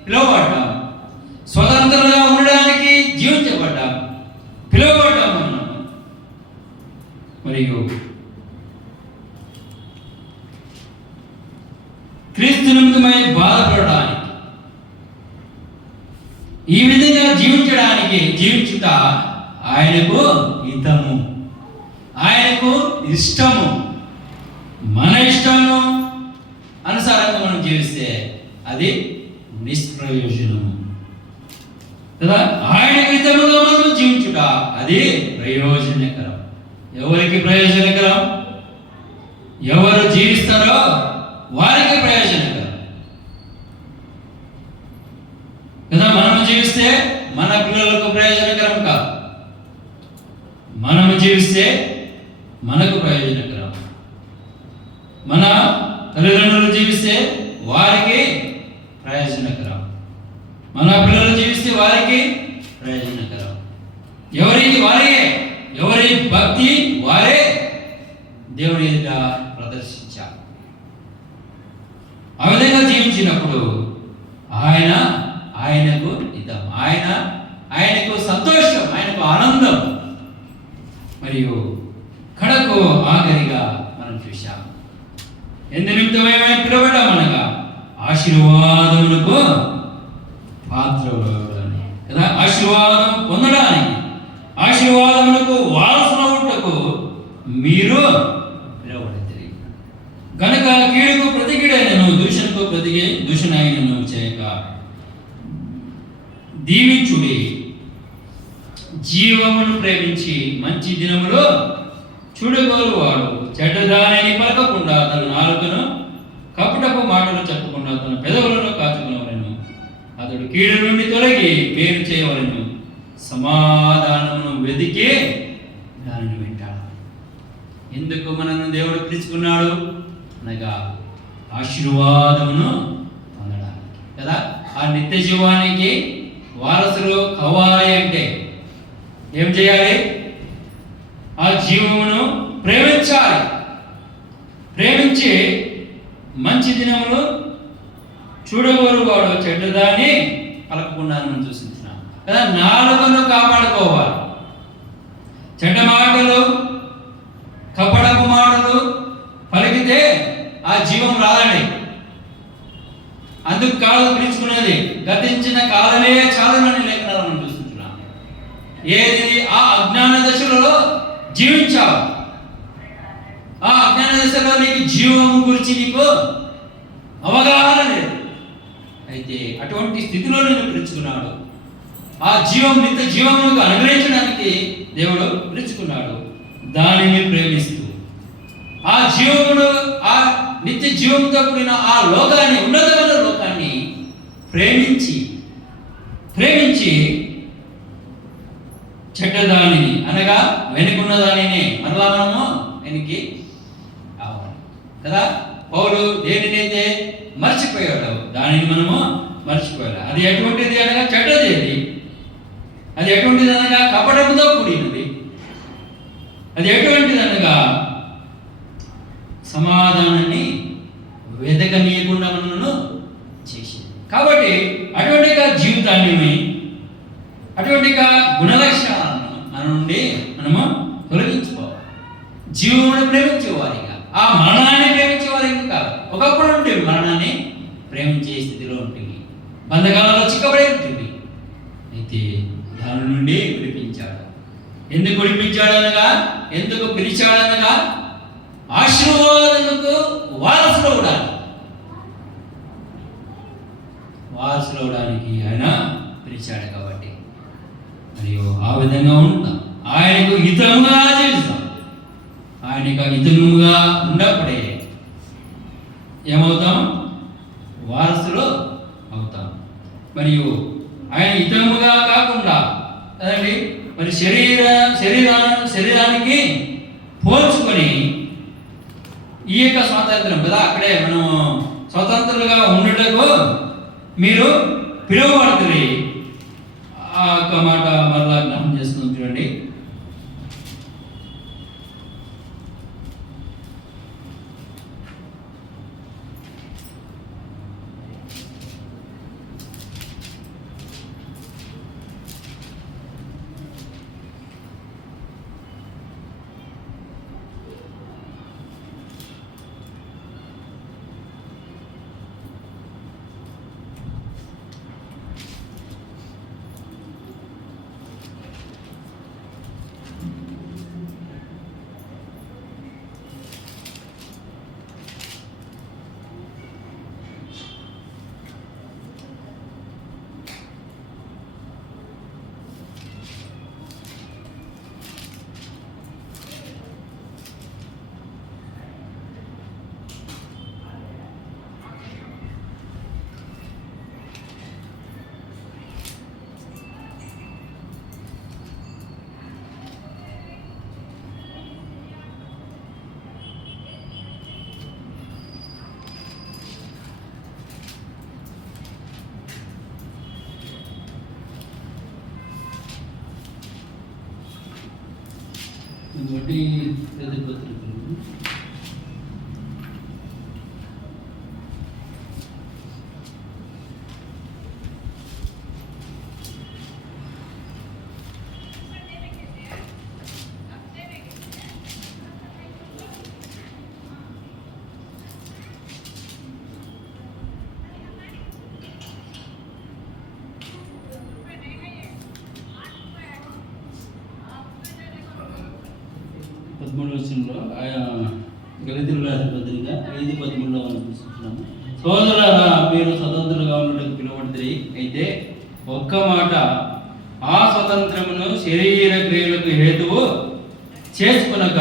పిలువబడ్డాం. స్వతంత్రంగా ఉండడానికి జీవించబడ్డాం, పిలువబడ్డాం మనం. మరియు క్రీస్తు నిమిత్తమై బాధపడడానికి, ఈ విధంగా జీవించుట ఆయనకు హితము, ఆయనకు ఇష్టము. మన ఇష్టము అనుసారంగా మనం జీవిస్తే అది నిష్ప్రయోజనము కదా. ఆయనకు హితముగా మనం జీవించుట అది ప్రయోజనకరం. ఎవరికి ప్రయోజనకరం? ఎవరు జీవిస్తారో వారికి ప్రయోజనకరం కదా. మనము జీవిస్తే మన పిల్లలకు ప్రయోజనకరం కాదు, మనము జీవిస్తే మనకు ప్రయోజనకరం. మన తల్లిదండ్రులు జీవిస్తే వారికి ప్రయోజనకరం, మన పిల్లలు జీవిస్తే వారికి ప్రయోజనకరం. ఎవరికి వారే, ఎవరి భక్తి వారే దేవుని ఎదుట ప్రదర్శించారు. ఆ విధంగా జీవించినప్పుడు ఆయనకు హితం, ఆయనకు సంతోషం, ఆయనకు ఆనందం. మరియు కడకు ఆఖరిగా మనం చూశాం, ఎందు నిమిత్తమేమైనా పిలువబడ్డామనగా ఆశీర్వాదములకు పాత్రలని కదా. ఆశీర్వాదం పొందడానికి, ఆశీర్వాదములకు వారసులవుటకు మీరు పిలువబడితే కనుక కీడుకు ప్రతి కీడైనను దూషణకు ప్రతి దూషణ అయినను చేయక దీవించుడి. జీవమును ప్రేమించి మంచి దినములో చూడగోరువాడు చెడ్డదానిని పలకకుండా తన నాలుకను కపటపు మాటలు చెప్పకుండా తన పెదవులను కాచుకునవలెను. అతడు కీడు నుండి తొలగి మేలు చేయవలెను. సమాధానమును వెతికి దానిని వింటాడు. ఎందుకు మనల్ని దేవుడు పిలుచుకున్నాడు అనగా ఆశీర్వాదమును పొందడానికి కదా. ఆ నిత్య జీవానికి వారసులు కావాలి అంటే ఏం చేయాలి? ఆ జీవమును ప్రేమించాలి. ప్రేమించి మంచి దినములు చూడగోరు వాడు చెడ్డదాన్ని పలకకుండా మనం చూస్తున్నాం కదా. నాలుకను కాపాడుకోవాలి. చెడ్డ మాటలు, కపటపు మాటలు పలికితే ఆ జీవం రాదండి. అందుకు కాదు పిలుచుకున్నది. గతించిన కాలమే చాలునని లేఖనాలు మనం చూస్తున్నాం. ఏది ఆ అజ్ఞాన దశలో జీవించావు, ఆ అజ్ఞాన దశలో నీకు జీవం గురించి నీకు అవగాహన లేదు. అయితే అటువంటి స్థితిలో నేను పిలుచుకున్నాడు. ఆ జీవం నిత్య జీవమును అనుగ్రహించడానికి దేవుడు పిలుచుకున్నాడు. దానిని ప్రేమిస్తూ ఆ జీవమును, ఆ నిత్య జీవంతో కూడిన ఆ లోకాన్ని, ఉన్నతమైన లోకాన్ని ప్రేమించి చెడ్డదానిని అనగా వెనుకున్న దానిని మరలా మనము వెనక్కి రావాలి కదా. పౌలు దేనినైతే మర్చిపోయాడు దానిని మనము మర్చిపోయాలి. అది ఎటువంటిది అనగా చెడ్డది. అది ఎటువంటిది అనగా కపటముతో కూడినది. అది ఎటువంటిది అనగా సమాధానాన్ని వెతకనీయకుండా మనను చేసింది. కాబట్టి అటువంటి జీవితాన్ని, అటువంటి గుణలక్షణాలను మన నుండి మనము తొలగించుకోవాలి. జీవమును ప్రేమించేవారిగా, ఆ మరణాన్ని ప్రేమించేవారిగా కాదు. ఒకప్పుడు ఉంటే మరణాన్ని ప్రేమించే స్థితిలో ఉంటుంది, బంధకాలలో చిక్కబడి ఉంటుంది. అయితే దాని నుండి విడిపించాడు. ఎందుకు విడిపించాడు అనగా, ఎందుకు పిలిచాడనగా ఆశీర్వాదములకు వారసులవడానికి ఆయన పిలిచాడు. కాబట్టి మరియు ఆ విధంగా ఉంటాం, ఆయనకు హితముగా జీవిస్తాం. ఆయనకు హితముగా ఉన్నప్పుడే ఏమవుతాం? వారసులు అవుతాం. మరియు ఆయన హితముగా కాకుండా కదండి మరి శరీరానికి పోల్చుకొని ఈ యొక్క స్వాతంత్రం కదా, అక్కడే మనం స్వతంత్రులుగా ఉండటకు మీరు పిలువబడుతుంది. ఆ యొక్క మాట మరలా జ్ఞాపకం చేసుకుందాం. చూడండి, మొదటి పత్రికలు వచనంలో గళితులు రాసిన పత్రిక 5:13 మనం చూస్తున్నాము. సోదరులారా, మీరు స్వతంత్రులుగా ఉండటకు పిలువబడితే అయితే ఒక్క మాట, ఆ స్వతంత్రమును శరీర క్రియలకు హేతువు చేసుకునక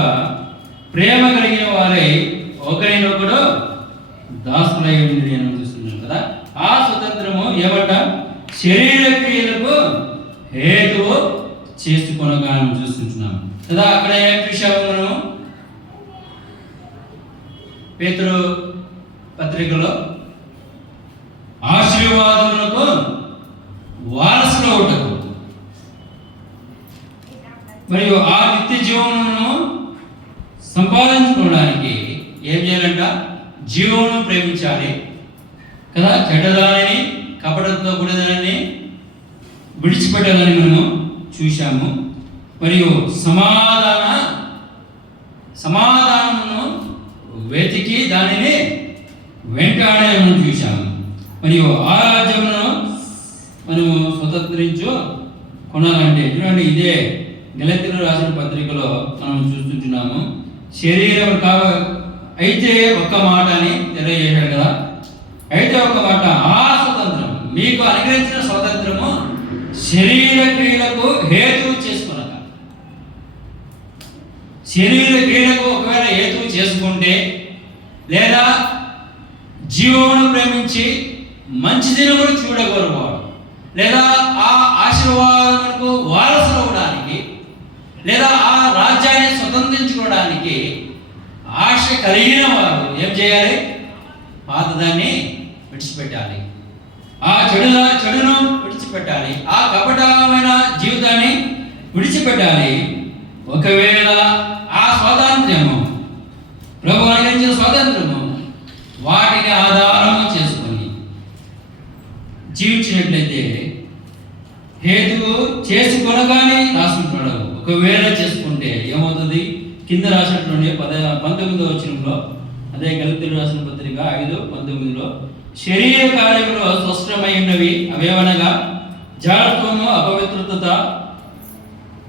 ప్రేమ కలిగిన వారై ఒకరినొకడు దాసులై ఉంది అని చూస్తున్నాం కదా. ఆ స్వతంత్రము ఏమంట? శరీర క్రియలకు హేతువు చేసుకునగా అని చూస్తున్నాం కదా. అక్కడ ఏం చూసాము మనం? పేతురు పత్రికలో ఆశీర్వాదములకు వారసులు అవుటకు మరియు ఆ నిత్య జీవనమును సంపాదించుకోవడానికి ఏం చేయాలంట? జీవమును ప్రేమించాలి కదా. చెడ్డదానిని, కపటంతో కూడిదానిని విడిచిపెట్టాలని మనము చూశాము. మరియు సమాధానమును వెతికి దానిని వెంటాడే మనం చూశాము. మరియు ఆ రాజ్యమును మనము స్వతంత్రించు కొనాలంటే చూడండి, ఇదే గళితులు రాసిన పత్రికలో మనం చూస్తుంటున్నాము. శరీరం అయితే ఒక్క మాట అని తెలియజేశాడు కదా. అయితే ఒక్క మాట, ఆ స్వతంత్రం మీకు అనుగ్రహించిన స్వతంత్రము శరీర క్రియలకు హేతువు చేసుకునక. శరీర క్రియలకు ఒకవేళ హేతువు చేసుకుంటే, లేదా జీవమును ప్రేమించి మంచి దినములు చూడగోరువాడు, లేదా ఆ ఆశీర్వాదములకు వారసులు అవడానికి, లేదా ఆ రాజ్యాన్ని స్వతంత్రించుకోవడానికి ఆశ కలిగిన వారు ఏం చేయాలి? పాతదాన్ని విడిచిపెట్టాలి, ఆ చెడును విడిచిపెట్టాలి, ఆ కపటమైన జీవితాన్ని విడిచిపెట్టాలి. ఒకవేళ ఆ స్వాతంత్ర్యము, ప్రభు అనుగ్రహించిన స్వాతంత్ర్యము, వాటిని ఆధారము చేసుకొని జీవించినట్లయితే హేతువు చేసుకొనగానే రాసుకుంటున్నాడు. ఒకవేళ చేసుకుంటే ఏమవుతుంది? కింద రాసినటువంటి 19వ వచనంలో, అదే గళితులు రాసిన పత్రిక 5:19లో, శరీర కార్యములో స్పష్టమై ఉన్నవి అవేవనగా జాడత్వము, అపవిత్రత,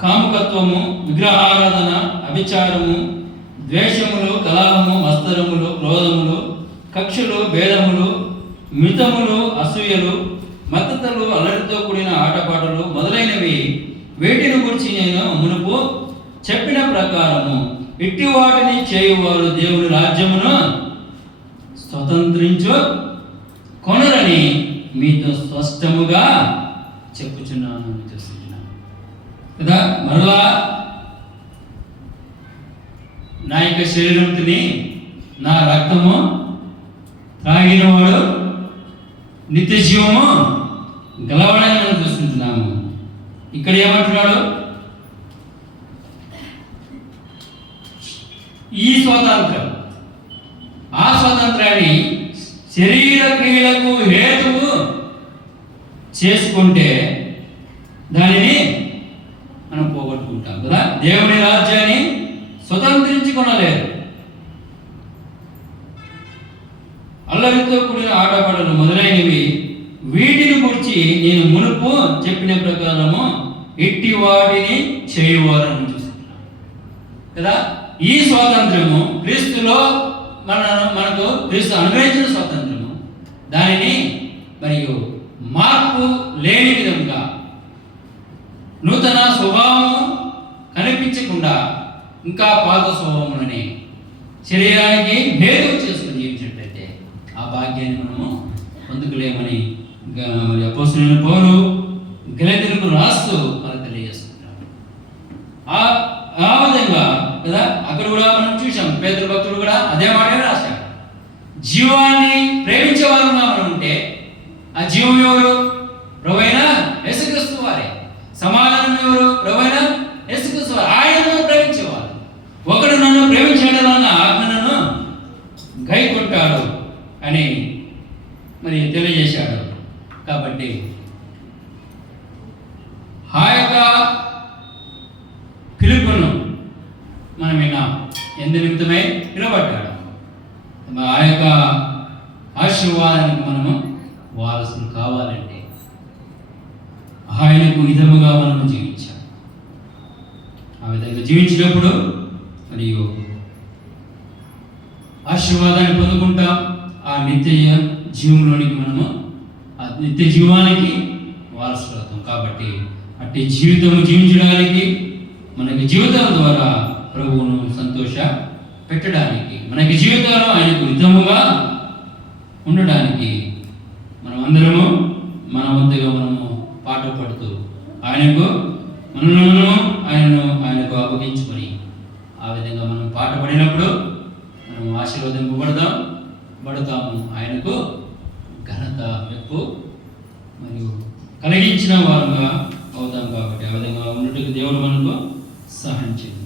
కాముకత్వము, విగ్రహారాధన, అవిచారము, ద్వేషములు, కలహము, మత్సరములు, క్రోధములు, కక్షలు, భేదములు, మితములు, అసూయలు, మత్తతలు, అల్లరితో కూడిన ఆటపాటలు మొదలైనవి, వీటిని గురించి నేను మునుపు చెప్పిన ప్రకారము ఇట్టి వాటిని చేయువారు దేవుని రాజ్యమును స్వతంత్రించు కొనరని మీతో స్పష్టముగా చెప్పుచున్నాను అని చూస్తున్నాను కదా. మరలా నా యొక్క శరీరం తిని నా రక్తము త్రాగినవాడు నిత్య జీవము గలవాడని మనం చూస్తుంటున్నాము. ఇక్కడ ఏమంటున్నాడు? ఈ స్వాతంత్రం, ఆ స్వాతంత్రాన్ని శరీర క్రియలకు హేతువు చేసుకుంటే దానిని మనం పోగొట్టుకుంటాం కదా. దేవుని రాజ్యాన్ని స్వతంత్రించుకొనలేరు. అల్లరితో కూడిన ఆటపాటలు మొదలైనవి వీటిని గురించి నేను మునుపు చెప్పిన ప్రకారము ఎట్టి వాటిని చేయువారని చూస్తున్నాను కదా. ఈ స్వాతంత్రము క్రీస్తులో మనకు క్రీస్తు అనుగ్రహించిన స్వాతంత్రము. దానిని మరియు మార్పు లేని విధంగా నూతన స్వభావము కనిపించకుండా ఇంకా పాత స్వభావములని శరీరానికి హేతు చేసుకుని జీవించినట్లయితే ఆ భాగ్యాన్ని మనము పొందుకోలేమని మరి అపోస్తలుడైన పౌలు గలతీయులకు రాస్తూ మనకు తెలియజేస్తున్నాడు. ఆ విధంగా కదా. అక్కడ కూడా మనం చూసాం, పేతురు భక్తుడు కూడా అదే మాటనే రాశాడు. జీవాన్ని ప్రేమించే వారుగా మనం ఉంటే ఆ జీవం ఎవరు? ప్రభువైన యేసుక్రీస్తు వారే. సమాధానం ఎవరు? ప్రభువైన యేసుక్రీస్తు వారు. ఆయనను ప్రేమించేవారు. ఒకడు నన్ను ప్రేమించాడు అన్న ఆజ్ఞను గైకొంటాడు అని మరి తెలియజేశాడు. కాబట్టి ఆ యొక్క పిలుపును మనం విన్నాం. ఎందు నిమిత్తమై పిలువబడ్డాడు. ఆ యొక్క ఆశీర్వాదానికి మనము వారసులు కావాలంటే ఆయనకు విధముగా మనం జీవించాలి. ఆ విధంగా జీవించినప్పుడు మరియు ఆశీర్వాదాన్ని పొందుకుంటాం. ఆ నిత్య జీవంలోనికి మనము ఆ నిత్య జీవానికి వారసులు అవుతాం. కాబట్టి అట్టి జీవితము జీవించడానికి మనకి జీవితం ద్వారా ప్రభువును సంతోష పెట్టడానికి, మనకి జీవితంలో ఆయనకు హితముగా ఉండడానికి మనం అందరము మన వంతుగా మనము పాట పడుతూ ఆయనకు అప్పగించుకొని ఆ విధంగా మనం పాట పడినప్పుడు మనం ఆశీర్వదింపబడతాము. ఆయనకు ఘనత మెప్పు మరియు కలిగించిన వారుగా అవుతాం. కాబట్టి ఆ విధంగా ఉన్నట్టుగా దేవుడు మనకు సహాయం చేయండి.